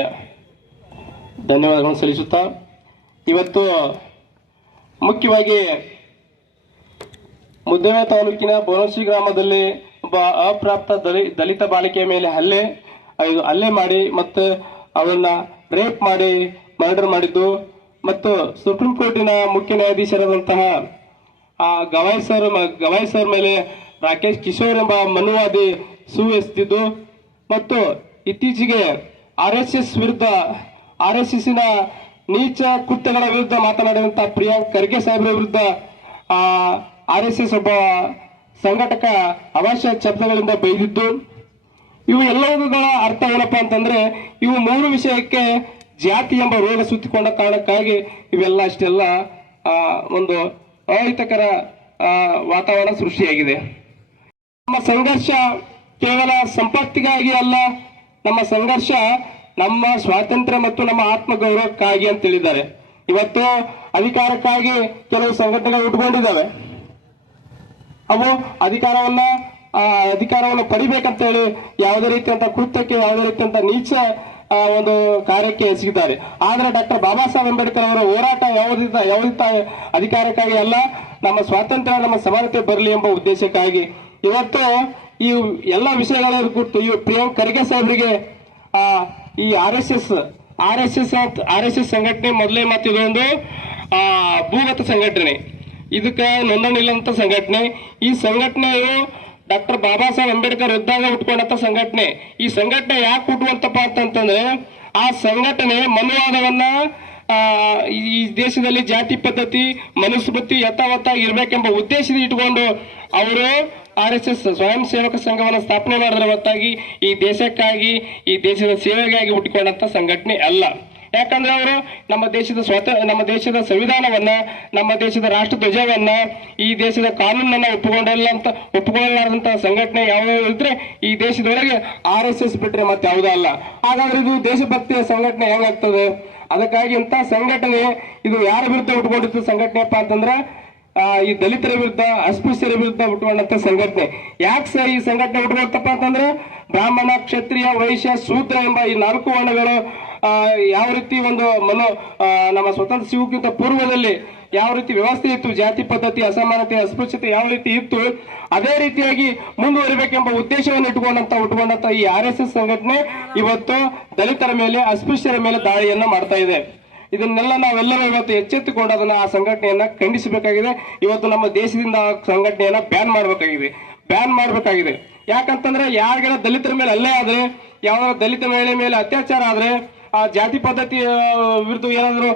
ಧನ್ಯವಾದಗಳನ್ನು ಸಲ್ಲಿಸುತ್ತಾ, ಇವತ್ತು ಮುಖ್ಯವಾಗಿ ಮುದ್ದೇನ ತಾಲೂಕಿನ ಬೋನಸಿ ಗ್ರಾಮದಲ್ಲಿ ಒಬ್ಬ ಅಪ್ರಾಪ್ತ ದಲಿ, ದಲಿತ ಬಾಲಿಕೆಯ ಮೇಲೆ ಹಲ್ಲೆ, ಇದು ಹಲ್ಲೆ ಮಾಡಿ ಮತ್ತು ಅವರನ್ನ ರೇಪ್ ಮಾಡಿ ಮರ್ಡರ್ ಮಾಡಿದ್ದು. ಮತ್ತು ಸುಪ್ರೀಂ ಕೋರ್ಟಿನ ಮುಖ್ಯ ನ್ಯಾಯಾಧೀಶರಾದಂತಹ ಆ ಗವಾಯ್ ಸರ್ ಗವಾಯ್ ಸರ್ ಮೇಲೆ ರಾಕೇಶ್ ಕಿಶೋರ್ ಎಂಬ ಮನುವಾದಿ ಸು ಮತ್ತು ಇತ್ತೀಚೆಗೆ ಆರ್ ಎಸ್ ಎಸ್ ವಿರುದ್ಧ, ಆರ್ ಎಸ್ ಎಸ್ನ ನೀಚ ಕುಟ್ಟಗಳ ವಿರುದ್ಧ ಮಾತನಾಡಿದಂತ ಪ್ರಿಯಾಂಕ್ ಖರ್ಗೆ ಸಾಹೇಬ್ರ ವಿರುದ್ಧ ಆರ್ ಎಸ್ ಎಸ್ ಒಬ್ಬ ಸಂಘಟಕ ಅವಶ್ಯ ಶಬ್ದಗಳಿಂದ ಬೈದಿದ್ದು ಇವು ಎಲ್ಲವುಗಳ ಅರ್ಥ ಏನಪ್ಪ ಅಂತಂದ್ರೆ, ಇವು ಮೂರು ವಿಷಯಕ್ಕೆ ಜಾತಿ ಎಂಬ ರೋಗ ಸುತ್ತಿಕೊಂಡ ಕಾರಣಕ್ಕಾಗಿ ಇವೆಲ್ಲ ಅಷ್ಟೆಲ್ಲ ಒಂದು ಅಹಿತಕರ ವಾತಾವರಣ ಸೃಷ್ಟಿಯಾಗಿದೆ. ನಮ್ಮ ಸಂಘರ್ಷ ಕೇವಲ ಸಂಪತ್ತಿಗಾಗಿ ಅಲ್ಲ, ನಮ್ಮ ಸಂಘರ್ಷ ನಮ್ಮ ಸ್ವಾತಂತ್ರ್ಯ ಮತ್ತು ನಮ್ಮ ಆತ್ಮಗೌರವಕ್ಕಾಗಿ ಅಂತ ಹೇಳಿದ್ದಾರೆ. ಇವತ್ತು ಅಧಿಕಾರಕ್ಕಾಗಿ ಕೆಲವು ಸಂಘಟನೆಗಳು ಉಟ್ಕೊಂಡಿದ್ದಾವೆ. ಅವು ಅಧಿಕಾರವನ್ನ ಆ, ಅಧಿಕಾರವನ್ನು ಪಡಿಬೇಕಂತ ಹೇಳಿ ಯಾವುದೇ ರೀತಿಯಂತ ಕೃತ್ಯಕ್ಕೆ ಯಾವುದೇ ರೀತಿಯಂತ ನೀಚ ಒಂದು ಕಾರ್ಯಕ್ಕೆ ಎಸಗಿದ್ದಾರೆ ಆದ್ರೆ ಡಾಕ್ಟರ್ ಬಾಬಾ ಸಾಹೇಬ್ ಅಂಬೇಡ್ಕರ್ ಅವರ ಹೋರಾಟ ಯಾವುದಿದ್ದ ಯಾವುದಿದ್ದ ಅಧಿಕಾರಕ್ಕಾಗಿ ಅಲ್ಲ ನಮ್ಮ ಸ್ವಾತಂತ್ರ್ಯ ನಮ್ಮ ಸಮಾನತೆ ಬರಲಿ ಎಂಬ ಉದ್ದೇಶಕ್ಕಾಗಿ. ಇವತ್ತು ಈ ಎಲ್ಲ ವಿಷಯಗಳ ಕುರಿತು ಈ ಪ್ರಿಯಾಂಕ್ ಖರ್ಗೆ ಸಾಹೇಬರಿಗೆ ಆ, ಈ R S S R S S R S S ಸಂಘಟನೆ ಮೊದಲೇ ಆ, ಭೂಗತ ಸಂಘಟನೆ. ಇದಕ್ಕೆ ನೋಂದಣಿ ಇಲ್ಲಂತ ಸಂಘಟನೆ. ಈ ಸಂಘಟನೆಯು ಡಾಕ್ಟರ್ ಬಾಬಾ ಸಾಹೇಬ್ ಅಂಬೇಡ್ಕರ್ ಇದ್ದಾಗ ಉಟ್ಕೊಂಡಂತ ಸಂಘಟನೆ. ಈ ಸಂಘಟನೆ ಯಾಕೆ ಹುಟ್ಟುವಂತಪ್ಪ ಅಂತಂತಂದ್ರೆ, ಆ ಸಂಘಟನೆ ಮನುವಾದವನ್ನ ಈ ದೇಶದಲ್ಲಿ ಜಾತಿ ಪದ್ಧತಿ, ಮನುಸ್ಮೃತಿ ಯಥಾವತ್ತ ಇರಬೇಕೆಂಬ ಉದ್ದೇಶದ ಇಟ್ಕೊಂಡು ಅವರು ಆರ್ ಎಸ್ ಎಸ್ ಸ್ವಯಂ ಸೇವಕ ಸಂಘವನ್ನು ಸ್ಥಾಪನೆ ಮಾಡಿದ್ರ ಹೊತ್ತಾಗಿ ಈ ದೇಶಕ್ಕಾಗಿ, ಈ ದೇಶದ ಸೇವೆಗಾಗಿ ಹುಟ್ಟಿಕೊಂಡಂತ ಸಂಘಟನೆ ಅಲ್ಲ. ಯಾಕಂದ್ರೆ ಅವರು ನಮ್ಮ ದೇಶದ ಸ್ವತ, ನಮ್ಮ ದೇಶದ ಸಂವಿಧಾನವನ್ನ, ನಮ್ಮ ದೇಶದ ರಾಷ್ಟ್ರ ಧ್ವಜವನ್ನ, ಈ ದೇಶದ ಕಾನೂನನ್ನ ಒಪ್ಪಿಕೊಂಡಿಲ್ಲ ಅಂತ, ಒಪ್ಪಿಕೊಳ್ಳಲಾರದಂತಹ ಸಂಘಟನೆ ಯಾವ್ಯಾವ ಇದ್ರೆ ಈ ದೇಶದೊಳಗೆ ಆರ್ ಎಸ್ ಎಸ್ ಬಿಟ್ರೆ ಮತ್ತೆ ಯಾವುದೂ ಅಲ್ಲ. ಹಾಗಾದ್ರೆ ಇದು ದೇಶಭಕ್ತಿಯ ಸಂಘಟನೆ ಹೇಗಾಗ್ತದೆ? ಅದಕ್ಕಾಗಿ ಇಂಥ ಸಂಘಟನೆ, ಇದು ಯಾರ ವಿರುದ್ಧ ಹುಟ್ಕೊಂಡಿತ್ತು ಸಂಘಟನೆಪ್ಪ ಅಂತಂದ್ರೆ ಈ ದಲಿತರ ವಿರುದ್ಧ, ಅಸ್ಪೃಶ್ಯರ ವಿರುದ್ಧ ಹುಟ್ಟುಕೊಂಡಂತ ಸಂಘಟನೆ. ಯಾಕೆ ಸರ್ ಈ ಸಂಘಟನೆ ಉಟ್ಕೊಳ್ತಪ್ಪ ಅಂತಂದ್ರೆ, ಬ್ರಾಹ್ಮಣ ಕ್ಷತ್ರಿಯ ವೈಶ್ಯ ಶೂದ್ರ ಎಂಬ ಈ ನಾಲ್ಕು ವರ್ಣಗಳು ಯಾವ ರೀತಿ ಒಂದು ಮನೋ ನಮ್ಮ ಸ್ವತಂತ್ರ ಸಿಗುಕ್ಕಿಂತ ಪೂರ್ವದಲ್ಲಿ ಯಾವ ರೀತಿ ವ್ಯವಸ್ಥೆ ಇತ್ತು, ಜಾತಿ ಪದ್ಧತಿ, ಅಸಮಾನತೆ, ಅಸ್ಪೃಶ್ಯತೆ ಯಾವ ರೀತಿ ಇತ್ತು, ಅದೇ ರೀತಿಯಾಗಿ ಮುಂದುವರಿಬೇಕೆಂಬ ಉದ್ದೇಶವನ್ನು ಇಟ್ಟುಕೊಂಡಂತ, ಉಟ್ಕೊಂಡಂತ ಈ ಆರ್ ಎಸ್ ಎಸ್ ಸಂಘಟನೆ ಇವತ್ತು ದಲಿತರ ಮೇಲೆ, ಅಸ್ಪೃಶ್ಯರ ಮೇಲೆ ದಾಳಿಯನ್ನ ಮಾಡ್ತಾ ಇದೆ. ಇದನ್ನೆಲ್ಲ ನಾವೆಲ್ಲರೂ ಇವತ್ತು ಎಚ್ಚೆತ್ತುಕೊಂಡು ಅದನ್ನ ಆ ಸಂಘಟನೆಯನ್ನ ಖಂಡಿಸಬೇಕಾಗಿದೆ. ಇವತ್ತು ನಮ್ಮ ದೇಶದಿಂದ ಆ ಸಂಘಟನೆಯನ್ನ ಬ್ಯಾನ್ ಮಾಡಬೇಕಾಗಿದೆ. ಬ್ಯಾನ್ ಮಾಡಬೇಕಾಗಿದೆ. ಯಾಕಂತಂದ್ರೆ, ಯಾರಿಗೆಲ್ಲ ದಲಿತರ ಮೇಲೆ ಅಲ್ಲೇ ಆದ್ರೆ ಯಾವ ದಲಿತ ಮಹಿಳೆ ಮೇಲೆ ಅತ್ಯಾಚಾರ ಆದ್ರೆ ಆ ಜಾತಿ ಪದ್ಧತಿ ವಿರುದ್ಧ ಏನಾದರೂ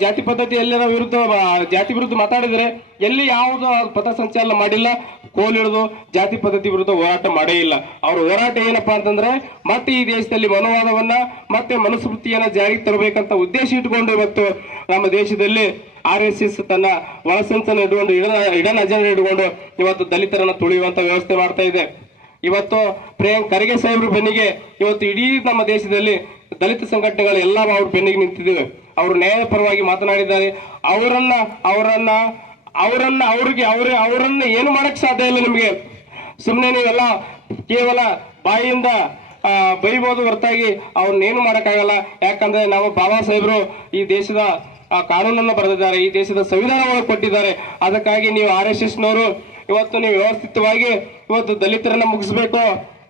ಜಾತಿ ಪದ್ಧತಿ ಎಲ್ಲರ ವಿರುದ್ಧ ಜಾತಿ ವಿರುದ್ಧ ಮಾತಾಡಿದ್ರೆ ಎಲ್ಲಿ ಯಾವುದು ಪಥಸಂಚಲನ ಮಾಡಿಲ್ಲ, ಕೋಲ್ ಹಿಡಿದು ಜಾತಿ ಪದ್ಧತಿ ವಿರುದ್ಧ ಹೋರಾಟ ಮಾಡೇ ಇಲ್ಲ. ಅವ್ರ ಹೋರಾಟ ಏನಪ್ಪಾ ಅಂತಂದ್ರೆ, ಮತ್ತೆ ಈ ದೇಶದಲ್ಲಿ ಮನೋವಾದವನ್ನ, ಮತ್ತೆ ಮನುಸ್ಮೃತಿಯನ್ನ ಜಾರಿಗೆ ತರಬೇಕಂತ ಉದ್ದೇಶ ಇಟ್ಕೊಂಡು ಇವತ್ತು ನಮ್ಮ ದೇಶದಲ್ಲಿ ಆರ್ ಎಸ್ ಎಸ್ ತನ್ನ ಒಳಸಂಚನ ಇಟ್ಕೊಂಡು ಇಡನ, ಇಡನ್ ಅಜೆಂಡ ಇಟ್ಕೊಂಡು ಇವತ್ತು ದಲಿತರನ್ನ ತುಳಿಯುವಂತ ವ್ಯವಸ್ಥೆ ಮಾಡ್ತಾ ಇದೆ. ಇವತ್ತು ಪ್ರೇಮ್ ಖರ್ಗೆ ಸಾಹೇಬ್ರ ಬೆನ್ನಿಗೆ, ಇವತ್ತು ಇಡೀ ನಮ್ಮ ದೇಶದಲ್ಲಿ ದಲಿತ ಸಂಘಟನೆಗಳು ಎಲ್ಲ ಅವ್ರ ಬೆನ್ನಿಗೆ ನಿಂತಿದ್ದೇವೆ ಅವರು ನ್ಯಾಯಪರವಾಗಿ ಮಾತನಾಡಿದ್ದಾರೆ. ಅವರನ್ನ ಅವರನ್ನ ಅವರನ್ನ ಅವ್ರಿಗೆ, ಅವ್ರ, ಅವರನ್ನ ಏನು ಮಾಡಕ್ ಸಾಧ್ಯ ಇಲ್ಲ ನಿಮಗೆ. ಸುಮ್ಮನೆ ನೀವೆಲ್ಲ ಕೇವಲ ಬಾಯಿಯಿಂದ ಬೈಬೋದು ಹೊರತಾಗಿ ಅವ್ರನ್ನೇನು ಮಾಡೋಕ್ಕಾಗಲ್ಲ. ಯಾಕಂದ್ರೆ ನಾವು ಬಾಬಾ ಸಾಹೇಬರು ಈ ದೇಶದ ಕಾನೂನನ್ನು ಬರೆದಿದ್ದಾರೆ, ಈ ದೇಶದ ಸಂವಿಧಾನವನ್ನು ಕೊಟ್ಟಿದ್ದಾರೆ. ಅದಕ್ಕಾಗಿ ನೀವು ಆರ್ ಎಸ್ ಎಸ್ನವರು ಇವತ್ತು ನೀವು ವ್ಯವಸ್ಥಿತವಾಗಿ ಇವತ್ತು ದಲಿತರನ್ನ ಮುಗಿಸ್ಬೇಕು.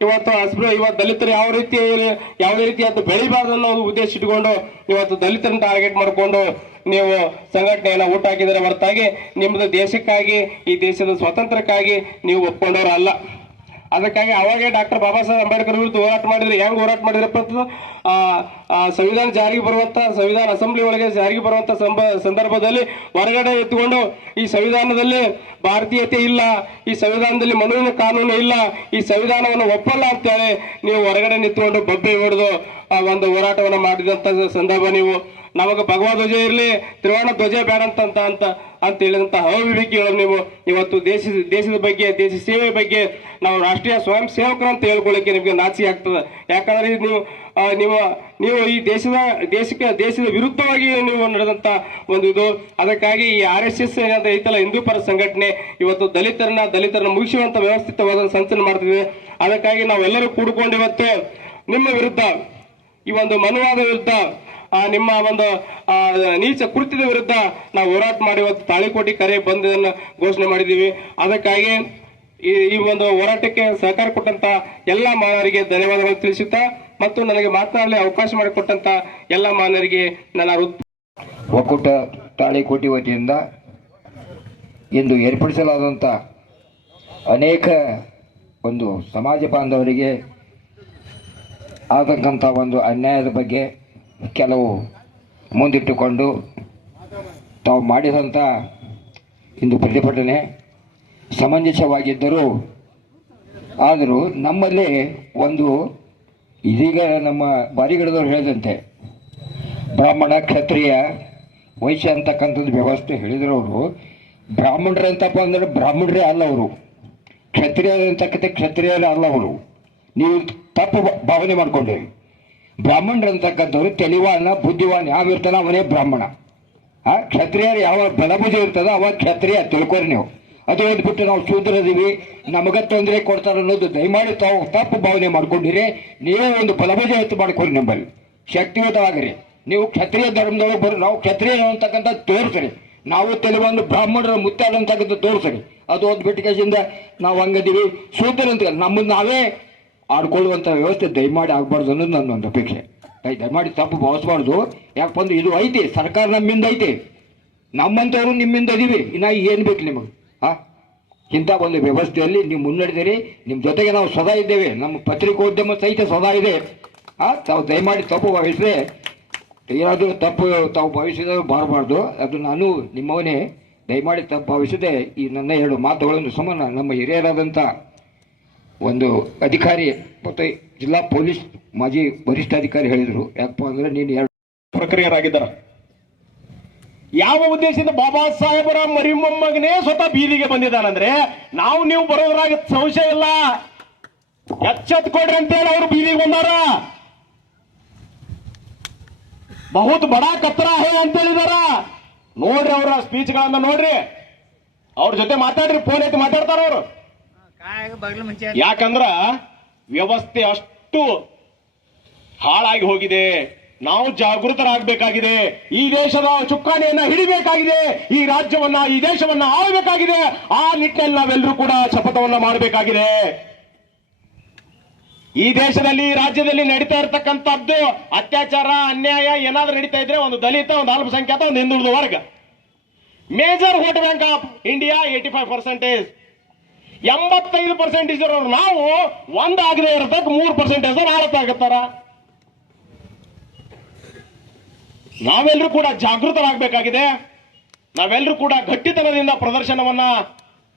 ಇವತ್ತು ಅಸ್ಪೃ ಇವತ್ತು ದಲಿತರು ಯಾವ ರೀತಿ ಯಾವುದೇ ಅದು ಬೆಳಿಬಾರ್ದು ಅನ್ನೋ ಒಂದು ಉದ್ದೇಶ ಇಟ್ಕೊಂಡು ಇವತ್ತು ದಲಿತರನ್ನ ಟಾರ್ಗೆಟ್ ಮಾಡಿಕೊಂಡು ನೀವು ಸಂಘಟನೆಯನ್ನ ಊಟ ಹಾಕಿದರೆ ಹೊರತಾಗಿ ನಿಮ್ಮದು ದೇಶಕ್ಕಾಗಿ, ಈ ದೇಶದ ಸ್ವಾತಂತ್ರ್ಯಕ್ಕಾಗಿ ನೀವು ಒಪ್ಕೊಂಡವರು ಅಲ್ಲ ಅದಕ್ಕಾಗಿ ಅವಾಗೇ ಡಾಕ್ಟರ್ ಬಾಬಾ ಸಾಹೇಬ್ ಅಂಬೇಡ್ಕರ್ ವಿರುದ್ಧ ಹೋರಾಟ ಮಾಡಿದ್ರೆ ಹೆಂಗ್ ಹೋರಾಟ ಮಾಡಿದ್ರಪ್ಪ ಅಂತ ಸಂವಿಧಾನ ಜಾರಿಗೆ ಬರುವಂತ, ಸಂವಿಧಾನ ಅಸೆಂಬ್ಲಿ ಒಳಗೆ ಜಾರಿಗೆ ಬರುವಂತ ಸಂದರ್ಭದಲ್ಲಿ ಹೊರಗಡೆ ಎತ್ತುಕೊಂಡು ಈ ಸಂವಿಧಾನದಲ್ಲಿ ಭಾರತೀಯತೆ ಇಲ್ಲ, ಈ ಸಂವಿಧಾನದಲ್ಲಿ ಮನುವಿನ ಕಾನೂನು ಇಲ್ಲ, ಈ ಸಂವಿಧಾನವನ್ನು ಒಪ್ಪಲ್ಲ ಅಂತೇಳಿ ನೀವು ಹೊರಗಡೆ ನಿಂತ್ಕೊಂಡು ಬಬ್ಬೆ ಹೊಡೆದು ಒಂದು ಹೋರಾಟವನ್ನು ಮಾಡಿದಂತ ಸಂದರ್ಭ ನೀವು ನಮಗೆ ಭಗವ ಧ್ವಜ ಇರಲಿ, ತ್ರಿವರ್ಣ ಧ್ವಜ ಬೇಡ ಅಂತ ಅಂತ ಅಂತ ಹೇಳಿದಂತ ಅವಿವೇಕಿಗಳು ನೀವು ಇವತ್ತು ದೇಶದ ದೇಶದ ಬಗ್ಗೆ, ದೇಶ ಸೇವೆ ಬಗ್ಗೆ ನಾವು ರಾಷ್ಟ್ರೀಯ ಸ್ವಯಂ ಸೇವಕರು ಅಂತ ಹೇಳ್ಕೊಳ್ಳಿಕ್ಕೆ ನಿಮಗೆ ನಾಚಿ ಆಗ್ತದೆ. ಯಾಕಂದ್ರೆ ನೀವು ನೀವು ನೀವು ಈ ದೇಶದ, ದೇಶಕ್ಕೆ, ದೇಶದ ವಿರುದ್ಧವಾಗಿ ನೀವು ನಡೆದಂತ ಒಂದು ಇದು. ಅದಕ್ಕಾಗಿ ಈ ಆರ್ ಎಸ್ ಎಸ್ ಏನಂತ ಐತಲ್ಲ, ಹಿಂದೂ ಪರ ಸಂಘಟನೆ, ಇವತ್ತು ದಲಿತರನ್ನ ದಲಿತರನ್ನ ಮುಗಿಸುವಂತ ವ್ಯವಸ್ಥಿತವಾದ ಸಂಚಲನ ಮಾಡ್ತಿದೆ. ಅದಕ್ಕಾಗಿ ನಾವೆಲ್ಲರೂ ಕೂಡಿಕೊಂಡು ಇವತ್ತು ನಿಮ್ಮ ವಿರುದ್ಧ, ಈ ಒಂದು ಮನುವಾದ ವಿರುದ್ಧ ನಿಮ್ಮ ಒಂದು ನೀಚ ಕೃತ್ಯದ ವಿರುದ್ಧ ನಾವು ಹೋರಾಟ ಮಾಡಿ ಇವತ್ತು ತಾಳಿಕೋಟಿ ಕರೆ ಬಂದಿದ್ದನ್ನು ಘೋಷಣೆ ಮಾಡಿದ್ದೀವಿ. ಅದಕ್ಕಾಗಿ ಈ ಈ ಒಂದು ಹೋರಾಟಕ್ಕೆ ಸಹಕಾರ ಕೊಟ್ಟಂತ ಎಲ್ಲ ಮಾನವರಿಗೆ ಧನ್ಯವಾದಗಳು ತಿಳಿಸುತ್ತಾ ಮತ್ತು ನನಗೆ ಮಾತನಾಡಲು ಅವಕಾಶ ಮಾಡಿಕೊಟ್ಟಂತ ಎಲ್ಲ ಮಾನವರಿಗೆ ನನ್ನ ಒಕ್ಕೂಟ ತಾಳಿಕೋಟಿ ವತಿಯಿಂದ ಇಂದು ಏರ್ಪಡಿಸಲಾದಂಥ ಅನೇಕ ಒಂದು ಸಮಾಜ ಬಾಂಧವರಿಗೆ ಆದಂಥ ಒಂದು ಅನ್ಯಾಯದ ಬಗ್ಗೆ ಕೆಲವು ಮುಂದಿಟ್ಟುಕೊಂಡು ತಾವು ಮಾಡಿದಂಥ ಇಂದು ಪ್ರತಿಭಟನೆ ಸಮಂಜಸವಾಗಿದ್ದರೂ ಆದರೂ ನಮ್ಮಲ್ಲಿ ಒಂದು ಇದೀಗ ನಮ್ಮ ಬಾರಿಗಿಡದವ್ರು ಹೇಳಿದಂತೆ ಬ್ರಾಹ್ಮಣ, ಕ್ಷತ್ರಿಯ, ವೈಶ್ಯ ಅಂತಕ್ಕಂಥದ್ದು ವ್ಯವಸ್ಥೆ ಹೇಳಿದ್ರು ಅವರು ಬ್ರಾಹ್ಮಣರು ಅಂತಪ್ಪ ಅಂದ್ರೆ ಬ್ರಾಹ್ಮಣರೇ ಅಲ್ಲ ಅವರು. ಕ್ಷತ್ರಿಯ ಅಂತಕ್ಕಂಥ ಕ್ಷತ್ರಿಯರೇ ಅಲ್ಲ ಅವರು. ನೀವು ತಪ್ಪು ಭಾವನೆ ಮಾಡ್ಕೊಂಡ್ರಿ. ಬ್ರಾಹ್ಮಣರು ಅಂತಕ್ಕಂಥವ್ರು ತಿಳಿವಾನ ಬುದ್ಧಿವಾನ್ ಯಾವ ಇರ್ತಾನ ಅವನೇ ಬ್ರಾಹ್ಮಣ. ಆ, ಕ್ಷತ್ರಿಯರು ಯಾವ ಬಲಬುದ್ಧಿ ಇರ್ತದ ಅವ ಕ್ಷತ್ರಿಯ, ತಿಳ್ಕೊರಿ ನೀವು. ಅದು ಓದ್ಬಿಟ್ಟು ನಾವು ಶೂದ್ರದೀವಿ ನಮಗ ತೊಂದರೆ ಕೊಡ್ತಾರ ಅನ್ನೋದು ದಯಮಾಡಿ ತಾವು ತಪ್ಪು ಭಾವನೆ ಮಾಡ್ಕೊಂಡಿರಿ. ನೀವೇ ಒಂದು ಬಲಬುದ್ಧಿ ಎತ್ತು ಮಾಡ್ಕೊರಿ ನಿಮ್ಮಲ್ಲಿ. ಶಕ್ತಿಯುತವಾಗಿರಿ. ನೀವು ಕ್ಷತ್ರಿಯ ಧರ್ಮದೊಳಗೆ ಬರ್ರಿ ನಾವು ಕ್ಷತ್ರಿಯ ಅಂತಕ್ಕಂಥ ತೋರಿಸ್ರಿ. ನಾವು ತೆಲುಗು ಬ್ರಾಹ್ಮಣರ ಮುತ್ತಾಡ ಅಂತಕ್ಕಂಥ ತೋರಿಸ್ರಿ. ಅದು ಓದ್ಬಿಟ್ಟು ಕೇಸಿಂದ ನಾವು ಹಂಗದೀವಿ. ಶೂದ್ರ ಅಂತ ನಮ್ಮನ್ನ ನಾವೇ ಆಡ್ಕೊಳ್ಳುವಂಥ ವ್ಯವಸ್ಥೆ ದಯಮಾಡಿ ಆಗಬಾರ್ದು ಅನ್ನೋದು ನನ್ನ ಒಂದು ಅಪೇಕ್ಷೆ. ದಯ- ದಯಮಾಡಿ ತಪ್ಪು ಭಾವಿಸ್ಬಾರ್ದು. ಯಾಕಪ್ಪ ಅಂದ್ರೆ ಇದು ಐತಿ? ಸರ್ಕಾರ ನಮ್ಮಿಂದ ಐತಿ. ನಮ್ಮಂಥವ್ರು ನಿಮ್ಮಿಂದ ಅದೀವಿ ಇನ್ನು ಏನು ಬೇಕು ನಿಮಗೆ? ಹಾಂ ಇಂಥ ಒಂದು ವ್ಯವಸ್ಥೆಯಲ್ಲಿ ನೀವು ಮುನ್ನಡೆದಿರಿ. ನಿಮ್ಮ ಜೊತೆಗೆ ನಾವು ಸದಾ ಇದ್ದೇವೆ. ನಮ್ಮ ಪತ್ರಿಕೋದ್ಯಮ ಸಹಿತ ಸದಾ ಇದೆ. ಹಾಂ ತಾವು ದಯಮಾಡಿ ತಪ್ಪು ಭಾವಿಸಿದ್ರೆ ಏನಾದರೂ ತಪ್ಪು ತಾವು ಭಾವಿಸಿದ್ರು ಬಾರಬಾರ್ದು. ಅದು ನಾನು ನಿಮ್ಮವನೇ. ದಯಮಾಡಿ ತಪ್ಪು ಭಾವಿಸದೆ ಈ ನನ್ನ ಎರಡು ಮಾತುಗಳನ್ನು ಸಮನ ನಮ್ಮ ಹಿರಿಯರಾದಂಥ ಒಂದು ಅಧಿಕಾರಿ ಮತ್ತು ಜಿಲ್ಲಾ ಪೊಲೀಸ್ ಮಾಜಿ ವರಿಷ್ಠಾಧಿಕಾರಿ ಹೇಳಿದರು. ಯಾಕಪ್ಪ ಅಂದ್ರೆ ನೀನು ಎರಡು ಪ್ರಕ್ರಿಯರಾಗಿದ್ದಾರೆ. ಯಾವ ಉದ್ದೇಶದಿಂದ ಬಾಬಾ ಸಾಹೇಬರ ಮರಿಮೊಮ್ಮಗನೇ ಸ್ವತಃ ಬೀದಿಗೆ ಬಂದಿದ್ದಾನಂದ್ರೆ, ನಾವು ನೀವು ಬರೋದ್ರಾಗ ಸಂಶಯ ಇಲ್ಲ. ಎಚ್ಚೆತ್ಕೊಡ್ರಿ ಅಂತೇಳಿ ಅವರು ಬೀದಿಗೆ ಬಂದಾರ. ಬಹುತ್ ಬಡ ಕತ್ರ ಹೇ ಅಂತ ಹೇಳಿದಾರ ನೋಡ್ರಿ ಅವರ ಸ್ಪೀಚ್ಗಳನ್ನ ನೋಡ್ರಿ. ಅವ್ರ ಜೊತೆ ಮಾತಾಡ್ರಿ ಫೋನ್ ಎತ್ತಿ ಮಾತಾಡ್ತಾರ ಅವರು. ಯಾಕಂದ್ರ ವ್ಯವಸ್ಥೆ ಅಷ್ಟು ಹಾಳಾಗಿ ಹೋಗಿದೆ. ನಾವು ಜಾಗೃತರಾಗಬೇಕಾಗಿದೆ. ಈ ದೇಶದ ಚುಕ್ಕಾಣಿಯನ್ನ ಹಿಡಿಬೇಕಾಗಿದೆ. ಈ ರಾಜ್ಯವನ್ನ, ಈ ದೇಶವನ್ನ ಆಳಬೇಕಾಗಿದೆ. ಆ ನಿಟ್ಟಿನಲ್ಲಿ ನಾವೆಲ್ಲರೂ ಕೂಡ ಶಪಥವನ್ನ ಮಾಡಬೇಕಾಗಿದೆ. ಈ ದೇಶದಲ್ಲಿ ರಾಜ್ಯದಲ್ಲಿ ನಡೀತಾ ಇರತಕ್ಕಂಥದ್ದು ಅತ್ಯಾಚಾರ, ಅನ್ಯಾಯ, ಏನಾದ್ರೂ ನಡೀತಾ ಇದ್ರೆ ಒಂದು ದಲಿತ, ಒಂದು ಅಲ್ಪಸಂಖ್ಯಾತ ಒಂದು ಹಿಂದುಳಿದ ವರ್ಗ. Major vote bank of India eighty five percentage ಎಂಬತ್ತೈದು ಪರ್ಸೆಂಟ್ ಇರೋರು ನಾವು ಒಂದಾಗದೆ ಇರತಕ್ಕ ಮೂರು ಪರ್ಸೆಂಟೇಜ್ ಆಡತ್ತ ಆಗತ್ತಾರ. ನಾವೆಲ್ಲರೂ ಕೂಡ ಜಾಗೃತರಾಗಬೇಕಾಗಿದೆ. ನಾವೆಲ್ಲರೂ ಕೂಡ ಗಟ್ಟಿತನದಿಂದ ಪ್ರದರ್ಶನವನ್ನ,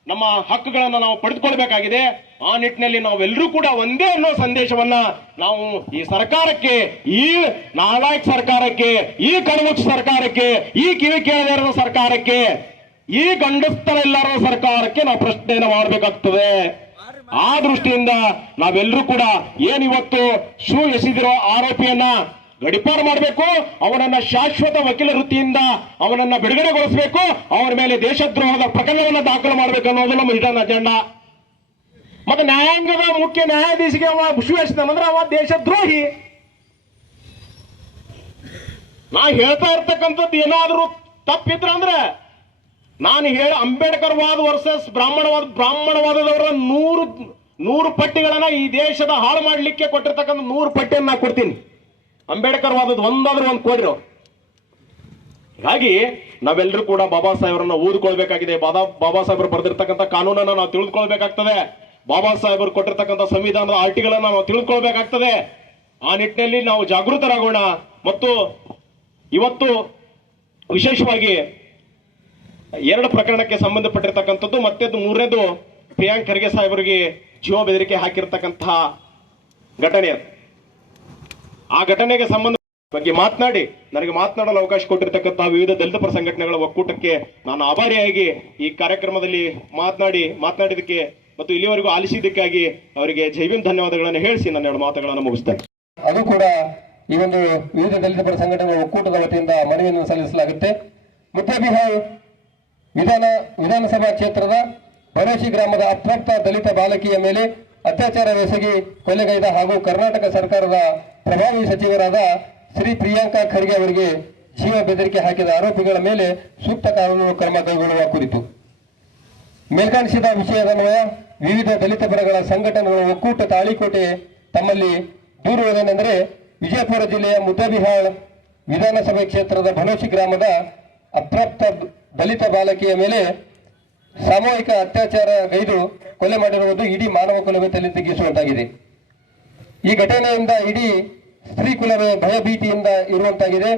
ನಮ್ಮ ಹಕ್ಕುಗಳನ್ನು ನಾವು ಪಡೆದುಕೊಳ್ಬೇಕಾಗಿದೆ. ಆ ನಿಟ್ಟಿನಲ್ಲಿ ನಾವೆಲ್ಲರೂ ಕೂಡ ಒಂದೇ ಅನ್ನೋ ಸಂದೇಶವನ್ನ ನಾವು ಈ ಸರ್ಕಾರಕ್ಕೆ, ಈ ನಾಲಾಯಕ್ ಸರ್ಕಾರಕ್ಕೆ, ಈ ಕಣ್ಮುಚ್ಚ ಸರ್ಕಾರಕ್ಕೆ, ಈ ಕಿವಿ ಕೇಳದೇ ಇರೋ ಸರ್ಕಾರಕ್ಕೆ ಈ ಗಂಡಸ್ಥರೆಲ್ಲರ ಸರ್ಕಾರಕ್ಕೆ ನಾವು ಪ್ರಶ್ನೆಯನ್ನು ಮಾಡಬೇಕಾಗ್ತದೆ. ಆ ದೃಷ್ಟಿಯಿಂದ ನಾವೆಲ್ಲರೂ ಕೂಡ ಏನಿವತ್ತು ಶೂ ಎಸೆದಿರೋ ಆರೋಪಿಯನ್ನ ಗಡಿಪಾರು ಮಾಡಬೇಕು, ಅವನನ್ನ ಶಾಶ್ವತ ವಕೀಲ ವೃತ್ತಿಯಿಂದ ಅವನನ್ನ ಬಿಡುಗಡೆಗೊಳಿಸಬೇಕು, ಅವನ ಮೇಲೆ ದೇಶದ್ರೋಹದ ಪ್ರಕರಣವನ್ನು ದಾಖಲು ಮಾಡಬೇಕು ಅನ್ನೋದು ನಮ್ಮ ಹಿಡನ್ ಅಜೆಂಡಾ. ಮತ್ತೆ ನ್ಯಾಯಾಂಗದ ಮುಖ್ಯ ನ್ಯಾಯಾಧೀಶಿಗೆ ಅವ ಶೂ ಎಸೆದಾನಂದ್ರೆ ಅವ ದೇಶದ್ರೋಹಿ. ನಾ ಹೇಳ್ತಾ ಇರ್ತಕ್ಕಂಥದ್ದು ಏನಾದರೂ ತಪ್ಪಿದ್ರ ಅಂದ್ರೆ ನಾನು ಹೇಳ ಅಂಬೇಡ್ಕರ್ ವಾದ ವರ್ಸಸ್ ಬ್ರಾಹ್ಮಣವಾದ, ಬ್ರಾಹ್ಮಣವಾದದವರ ನೂರು ನೂರು ಪಟ್ಟಿಗಳನ್ನ ಈ ದೇಶದ ಹಾಳು ಮಾಡಲಿಕ್ಕೆ ಕೊಟ್ಟಿರ್ತಕ್ಕಂಥ ನೂರು ಪಟ್ಟಿಯನ್ನು ನಾ ಕೊಡ್ತೀನಿ. ಅಂಬೇಡ್ಕರ್ ವಾದದ ಒಂದಾದ್ರೂ ಒಂದು ಕೊಡ್ರಿ ಅವ್ರು. ಹೀಗಾಗಿ ನಾವೆಲ್ಲರೂ ಕೂಡ ಬಾಬಾ ಸಾಹೇಬರನ್ನ ಓದ್ಕೊಳ್ಬೇಕಾಗಿದೆ. ಬಾಬಾ ಬಾಬಾ ಸಾಹೇಬರು ಬರೆದಿರ್ತಕ್ಕಂಥ ಕಾನೂನನ್ನ ನಾವು ತಿಳಿದುಕೊಳ್ಬೇಕಾಗ್ತದೆ ಬಾಬಾ ಸಾಹೇಬರು ಕೊಟ್ಟಿರ್ತಕ್ಕಂಥ ಸಂವಿಧಾನದ ಆರ್ಟಿಗಳನ್ನ ನಾವು ತಿಳಿದುಕೊಳ್ಬೇಕಾಗ್ತದೆ ಆ ನಿಟ್ಟಿನಲ್ಲಿ ನಾವು ಜಾಗೃತರಾಗೋಣ. ಮತ್ತು ಇವತ್ತು ವಿಶೇಷವಾಗಿ ಎರಡು ಪ್ರಕರಣಕ್ಕೆ ಸಂಬಂಧಪಟ್ಟಿರ್ತಕ್ಕಂಥದ್ದು ಮತ್ತೆ ಮೂರನೇದು ಪ್ರಿಯಾಂಕ್ ಖರ್ಗೆ ಸಾಹೇಬರಿಗೆ ಜೀವ ಬೆದರಿಕೆ ಹಾಕಿರ್ತಕ್ಕಂತಹ ಘಟನೆ. ಆ ಘಟನೆಗೆ ಸಂಬಂಧ ಬಗ್ಗೆ ಮಾತನಾಡಿ. ನನಗೆ ಮಾತನಾಡಲು ಅವಕಾಶ ಕೊಟ್ಟಿರ್ತಕ್ಕಂತಹ ವಿವಿಧ ದಲಿತ ಪರ ಸಂಘಟನೆಗಳ ಒಕ್ಕೂಟಕ್ಕೆ ನಾನು ಆಭಾರಿಯಾಗಿ ಈ ಕಾರ್ಯಕ್ರಮದಲ್ಲಿ ಮಾತನಾಡಿ ಮಾತನಾಡಿದಕ್ಕೆ ಮತ್ತು ಇಲ್ಲಿವರೆಗೂ ಆಲಿಸಿದ್ದಕ್ಕಾಗಿ ಅವರಿಗೆ ಜೈವಿನ ಧನ್ಯವಾದಗಳನ್ನು ಹೇಳಿಸಿ. ನನ್ನ ಎರಡು ಮಾತುಗಳನ್ನು ಮುಗಿಸ್ತೇನೆ. ಅದು ಕೂಡ ಈ ಒಂದು ವಿವಿಧ ದಲಿತ ಪರ ಸಂಘಟನೆಗಳ ಒಕ್ಕೂಟದ ವತಿಯಿಂದ ಮನವಿಯನ್ನು ಸಲ್ಲಿಸಲಾಗುತ್ತೆ. ಮುದ್ದಬಿಹಾರ್ ವಿಧಾನ ವಿಧಾನಸಭಾ ಕ್ಷೇತ್ರದ ಬರೇಶಿ ಗ್ರಾಮದ ಅಪ್ರಾಪ್ತ ದಲಿತ ಬಾಲಕಿಯ ಮೇಲೆ ಅತ್ಯಾಚಾರವೆಸಗಿ ಕೊಲೆಗೈದ ಹಾಗೂ ಕರ್ನಾಟಕ ಸರ್ಕಾರದ ಪ್ರಭಾವಿ ಸಚಿವರಾದ ಶ್ರೀ ಪ್ರಿಯಾಂಕಾ ಖರ್ಗೆ ಅವರಿಗೆ ಜೀವ ಬೆದರಿಕೆ ಹಾಕಿದ ಆರೋಪಿಗಳ ಮೇಲೆ ಸೂಕ್ತ ಕಾನೂನು ಕ್ರಮ ಕೈಗೊಳ್ಳುವ ಕುರಿತು. ಮೇಲ್ಕಾಣಿಸಿದ ವಿಷಯದನ್ವಯ ವಿವಿಧ ದಲಿತ ಪರಗಳ ಸಂಘಟನೆಗಳ ಒಕ್ಕೂಟ ತಾಳಿಕೋಟೆ ತಮ್ಮಲ್ಲಿ ದೂರುವುದೇನೆಂದರೆ ವಿಜಯಪುರ ಜಿಲ್ಲೆಯ ಮುದ್ದಬಿಹಾಳ್ ವಿಧಾನಸಭೆ ಕ್ಷೇತ್ರದ ಬನೋಶಿ ಗ್ರಾಮದ ಅಪ್ರಾಪ್ತ ದಲಿತ ಬಾಲಕಿಯ ಮೇಲೆ ಸಾಮೂಹಿಕ ಅತ್ಯಾಚಾರ ಗೈದು ಕೊಲೆ ಮಾಡಿರುವುದು ಇಡೀ ಮಾನವ ಕುಲವೇ ತಲೆ ತಗ್ಗಿಸುವಂತಾಗಿದೆ. ಈ ಘಟನೆಯಿಂದ ಇಡೀ ಸ್ತ್ರೀ ಕುಲವೇ ಭಯಭೀತಿಯಿಂದ ಇರುವಂತಾಗಿದೆ.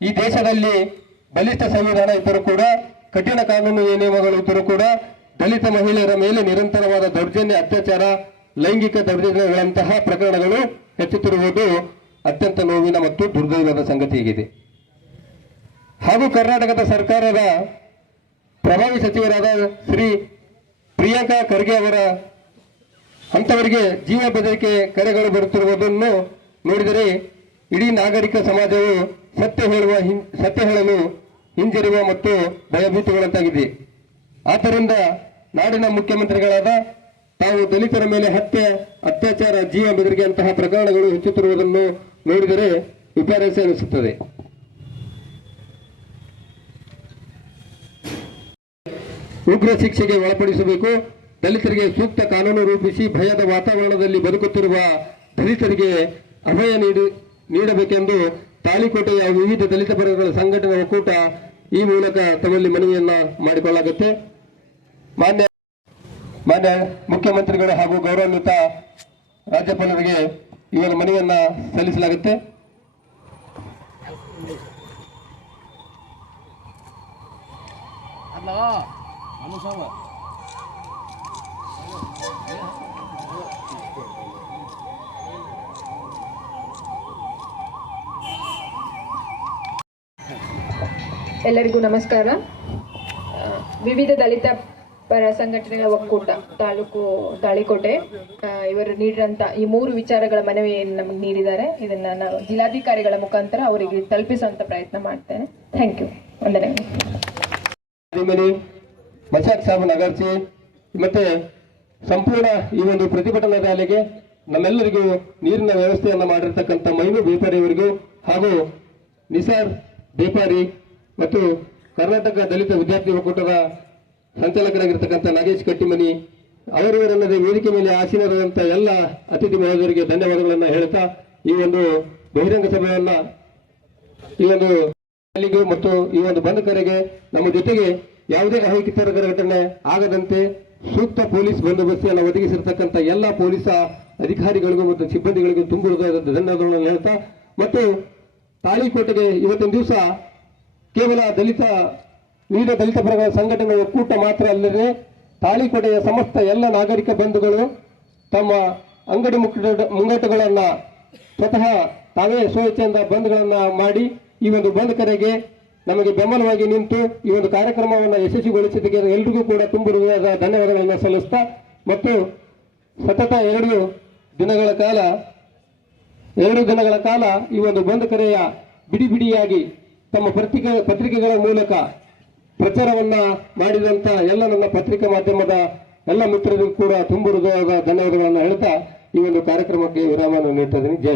ಈ ದೇಶದಲ್ಲಿ ಬಲಿಷ್ಠ ಸಂವಿಧಾನ ಇದ್ದರೂ ಕೂಡ, ಕಠಿಣ ಕಾನೂನು ನಿಯಮಗಳು ಇದ್ದರೂ ಕೂಡ, ದಲಿತ ಮಹಿಳೆಯರ ಮೇಲೆ ನಿರಂತರವಾದ ದೌರ್ಜನ್ಯ, ಅತ್ಯಾಚಾರ, ಲೈಂಗಿಕ ದೌರ್ಜನ್ಯಗಳಂತಹ ಪ್ರಕರಣಗಳು ಹೆಚ್ಚುತ್ತಿರುವುದು ಅತ್ಯಂತ ನೋವಿನ ಮತ್ತು ದುರ್ದೈವದ ಸಂಗತಿಯಾಗಿದೆ. ಹಾಗೂ ಕರ್ನಾಟಕದ ಸರ್ಕಾರದ ಪ್ರಭಾವಿ ಸಚಿವರಾದ ಶ್ರೀ ಪ್ರಿಯಾಂಕಾ ಖರ್ಗೆ ಅವರ ಅಂಥವರಿಗೆ ಜೀವ ಬೆದರಿಕೆ ಕರೆಗಳು ಬರುತ್ತಿರುವುದನ್ನು ನೋಡಿದರೆ ಇಡೀ ನಾಗರಿಕ ಸಮಾಜವು ಸತ್ಯ ಹೇಳುವ ಸತ್ಯ ಹೇಳಲು ಹಿಂಜರಿಯುವ ಮತ್ತು ಭಯಭೀತಗಳಂತಾಗಿದೆ. ಆದ್ದರಿಂದ ನಾಡಿನ ಮುಖ್ಯಮಂತ್ರಿಗಳಾದ ತಾವು ದಲಿತರ ಮೇಲೆ ಹತ್ಯೆ, ಅತ್ಯಾಚಾರ ಜೀವ ಬೆದರಿಕೆಯಂತಹ ಪ್ರಕರಣಗಳು ಹೆಚ್ಚುತ್ತಿರುವುದನ್ನು ನೋಡಿದರೆ ವಿಪರ್ಯಾಸ ಅನಿಸುತ್ತದೆ. ಉಗ್ರ ಶಿಕ್ಷೆಗೆ ಒಳಪಡಿಸಬೇಕು. ದಲಿತರಿಗೆ ಸೂಕ್ತ ಕಾನೂನು ರೂಪಿಸಿ ಭಯದ ವಾತಾವರಣದಲ್ಲಿ ಬದುಕುತ್ತಿರುವ ದಲಿತರಿಗೆ ಅಭಯ ನೀಡಿ, ನೀಡಬೇಕೆಂದು ತಾಲಿಕೋಟೆಯ ವಿವಿಧ ದಲಿತ ಪರಗಳ ಸಂಘಟನೆ ಒಕ್ಕೂಟ ಈ ಮೂಲಕ ತಮ್ಮಲ್ಲಿ ಮನವಿಯನ್ನ ಮಾಡಿಕೊಳ್ಳಾಗುತ್ತೆ ಮಾನ್ಯ ಮಾನ್ಯ ಮುಖ್ಯಮಂತ್ರಿಗಳು ಹಾಗೂ ಗೌರವಾನ್ವಿತ ರಾಜ್ಯಪಾಲರಿಗೆ ಇವರ ಮನವಿಯನ್ನ ಸಲ್ಲಿಸಲಾಗುತ್ತೆ. ಎಲ್ಲರಿಗೂ ನಮಸ್ಕಾರ. ವಿವಿಧ ದಲಿತ ಪರ ಸಂಘಟನೆಗಳ ಒಕ್ಕೂಟ ತಾಲೂಕು ತಾಳಿಕೋಟೆ ಇವರು ನೀಡಿರಂತ ಈ ಮೂರು ವಿಚಾರಗಳ ಮನವಿಯನ್ನು ನಮಗೆ ನೀಡಿದ್ದಾರೆ. ಇದನ್ನ ನಾವು ಜಿಲ್ಲಾಧಿಕಾರಿಗಳ ಮುಖಾಂತರ ಅವರಿಗೆ ತಲುಪಿಸುವಂತ ಪ್ರಯತ್ನ ಮಾಡ್ತೇನೆ. ಥ್ಯಾಂಕ್ ಯು ವಂದನೆಗಳು ಮಶಾಕ್ ಸಾಬ್ ನಗರ್ಸಿ ಮತ್ತೆ ಸಂಪೂರ್ಣ ಈ ಒಂದು ಪ್ರತಿಭಟನಾ ರ್ಯಾಲಿಗೆ ನಮ್ಮೆಲ್ಲರಿಗೂ ನೀರಿನ ವ್ಯವಸ್ಥೆಯನ್ನು ಮಾಡಿರ್ತಕ್ಕಂಥ ಮೈನು ಬೇಪಾರಿಯವರಿಗೂ ಹಾಗೂ ನಿಸಾರ್ ಬೇಪಾರಿ ಮತ್ತು ಕರ್ನಾಟಕ ದಲಿತ ವಿದ್ಯಾರ್ಥಿ ಒಕ್ಕೂಟದ ಸಂಚಾಲಕರಾಗಿರ್ತಕ್ಕಂಥ ನಾಗೇಶ್ ಕಟ್ಟಿಮನಿ ಅವರಿವರಲ್ಲದೆ ವೇದಿಕೆ ಮೇಲೆ ಆಸೀನರಾದಂಥ ಎಲ್ಲ ಅತಿಥಿ ಮಹೋದರಿಗೆ ಧನ್ಯವಾದಗಳನ್ನು ಹೇಳ್ತಾ ಈ ಒಂದು ಬಹಿರಂಗ ಸಭೆಯನ್ನು ಈ ಒಂದು ಮತ್ತು ಈ ಒಂದು ಬಂದ್ ಕರೆಗೆ ನಮ್ಮ ಜೊತೆಗೆ ಯಾವುದೇ ಅಹಿತಕರ ಘಟನೆ ಆಗದಂತೆ ಸೂಕ್ತ ಪೊಲೀಸ್ ಬಂದೋಬಸ್ತಿಯನ್ನು ಒದಗಿಸಿರ್ತಕ್ಕಂಥ ಎಲ್ಲ ಪೊಲೀಸ ಅಧಿಕಾರಿಗಳಿಗೂ ಮತ್ತು ಸಿಬ್ಬಂದಿಗಳಿಗೂ ತುಂಬ ಧನ್ಯವಾದಗಳನ್ನು ಹೇಳ್ತಾ ಮತ್ತು ತಾಳಿಕೋಟೆಗೆ ಇವತ್ತಿನ ದಿವಸ ಕೇವಲ ದಲಿತ, ವಿವಿಧ ದಲಿತ ಪರಗಳ ಸಂಘಟನೆ ಒಕ್ಕೂಟ ಮಾತ್ರ ಅಲ್ಲದೆ ತಾಳಿಕೋಟೆಯ ಸಮಸ್ತ ಎಲ್ಲ ನಾಗರಿಕ ಬಂಧುಗಳು ತಮ್ಮ ಅಂಗಡಿ ಮುಕ್ಕಟ ಮುಂಗಟ್ಟುಗಳನ್ನು ಸ್ವತಃ ತಾವೇ ಸ್ವಚ್ಛೆಯಿಂದ ಬಂದ್ಗಳನ್ನು ಮಾಡಿ ಈ ಒಂದು ಬಂದ್ ಕರೆಗೆ ನಮಗೆ ಬೆಂಬಲವಾಗಿ ನಿಂತು ಈ ಒಂದು ಕಾರ್ಯಕ್ರಮವನ್ನು ಯಶಸ್ವಿಗೊಳಿಸಿದ್ದಕ್ಕೆ ಎಲ್ರಿಗೂ ಕೂಡ ತುಂಬ ಧನ್ಯವಾದಗಳನ್ನು ಸಲ್ಲಿಸ್ತಾ, ಮತ್ತು ಸತತ ಎರಡು ದಿನಗಳ ಕಾಲ, ಎರಡು ದಿನಗಳ ಕಾಲ ಈ ಒಂದು ಬಂದ್ ಕರೆಯ ಬಿಡಿ ಬಿಡಿಯಾಗಿ ತಮ್ಮ ಪತ್ರಿಕೆ, ಪತ್ರಿಕೆಗಳ ಮೂಲಕ ಪ್ರಚಾರವನ್ನ ಮಾಡಿದಂತ ಎಲ್ಲ ನನ್ನ ಪತ್ರಿಕಾ ಮಾಧ್ಯಮದ ಎಲ್ಲ ಮಿತ್ರರಿಗೂ ಕೂಡ ತುಂಬ ಹೃದಯದ ಧನ್ಯವಾದಗಳನ್ನು ಹೇಳ್ತಾ ಈ ಒಂದು ಕಾರ್ಯಕ್ರಮಕ್ಕೆ ವಿರಾಮವನ್ನು ನೀಡ್ತಾ ಇದ್ದೀನಿ. ಜೈ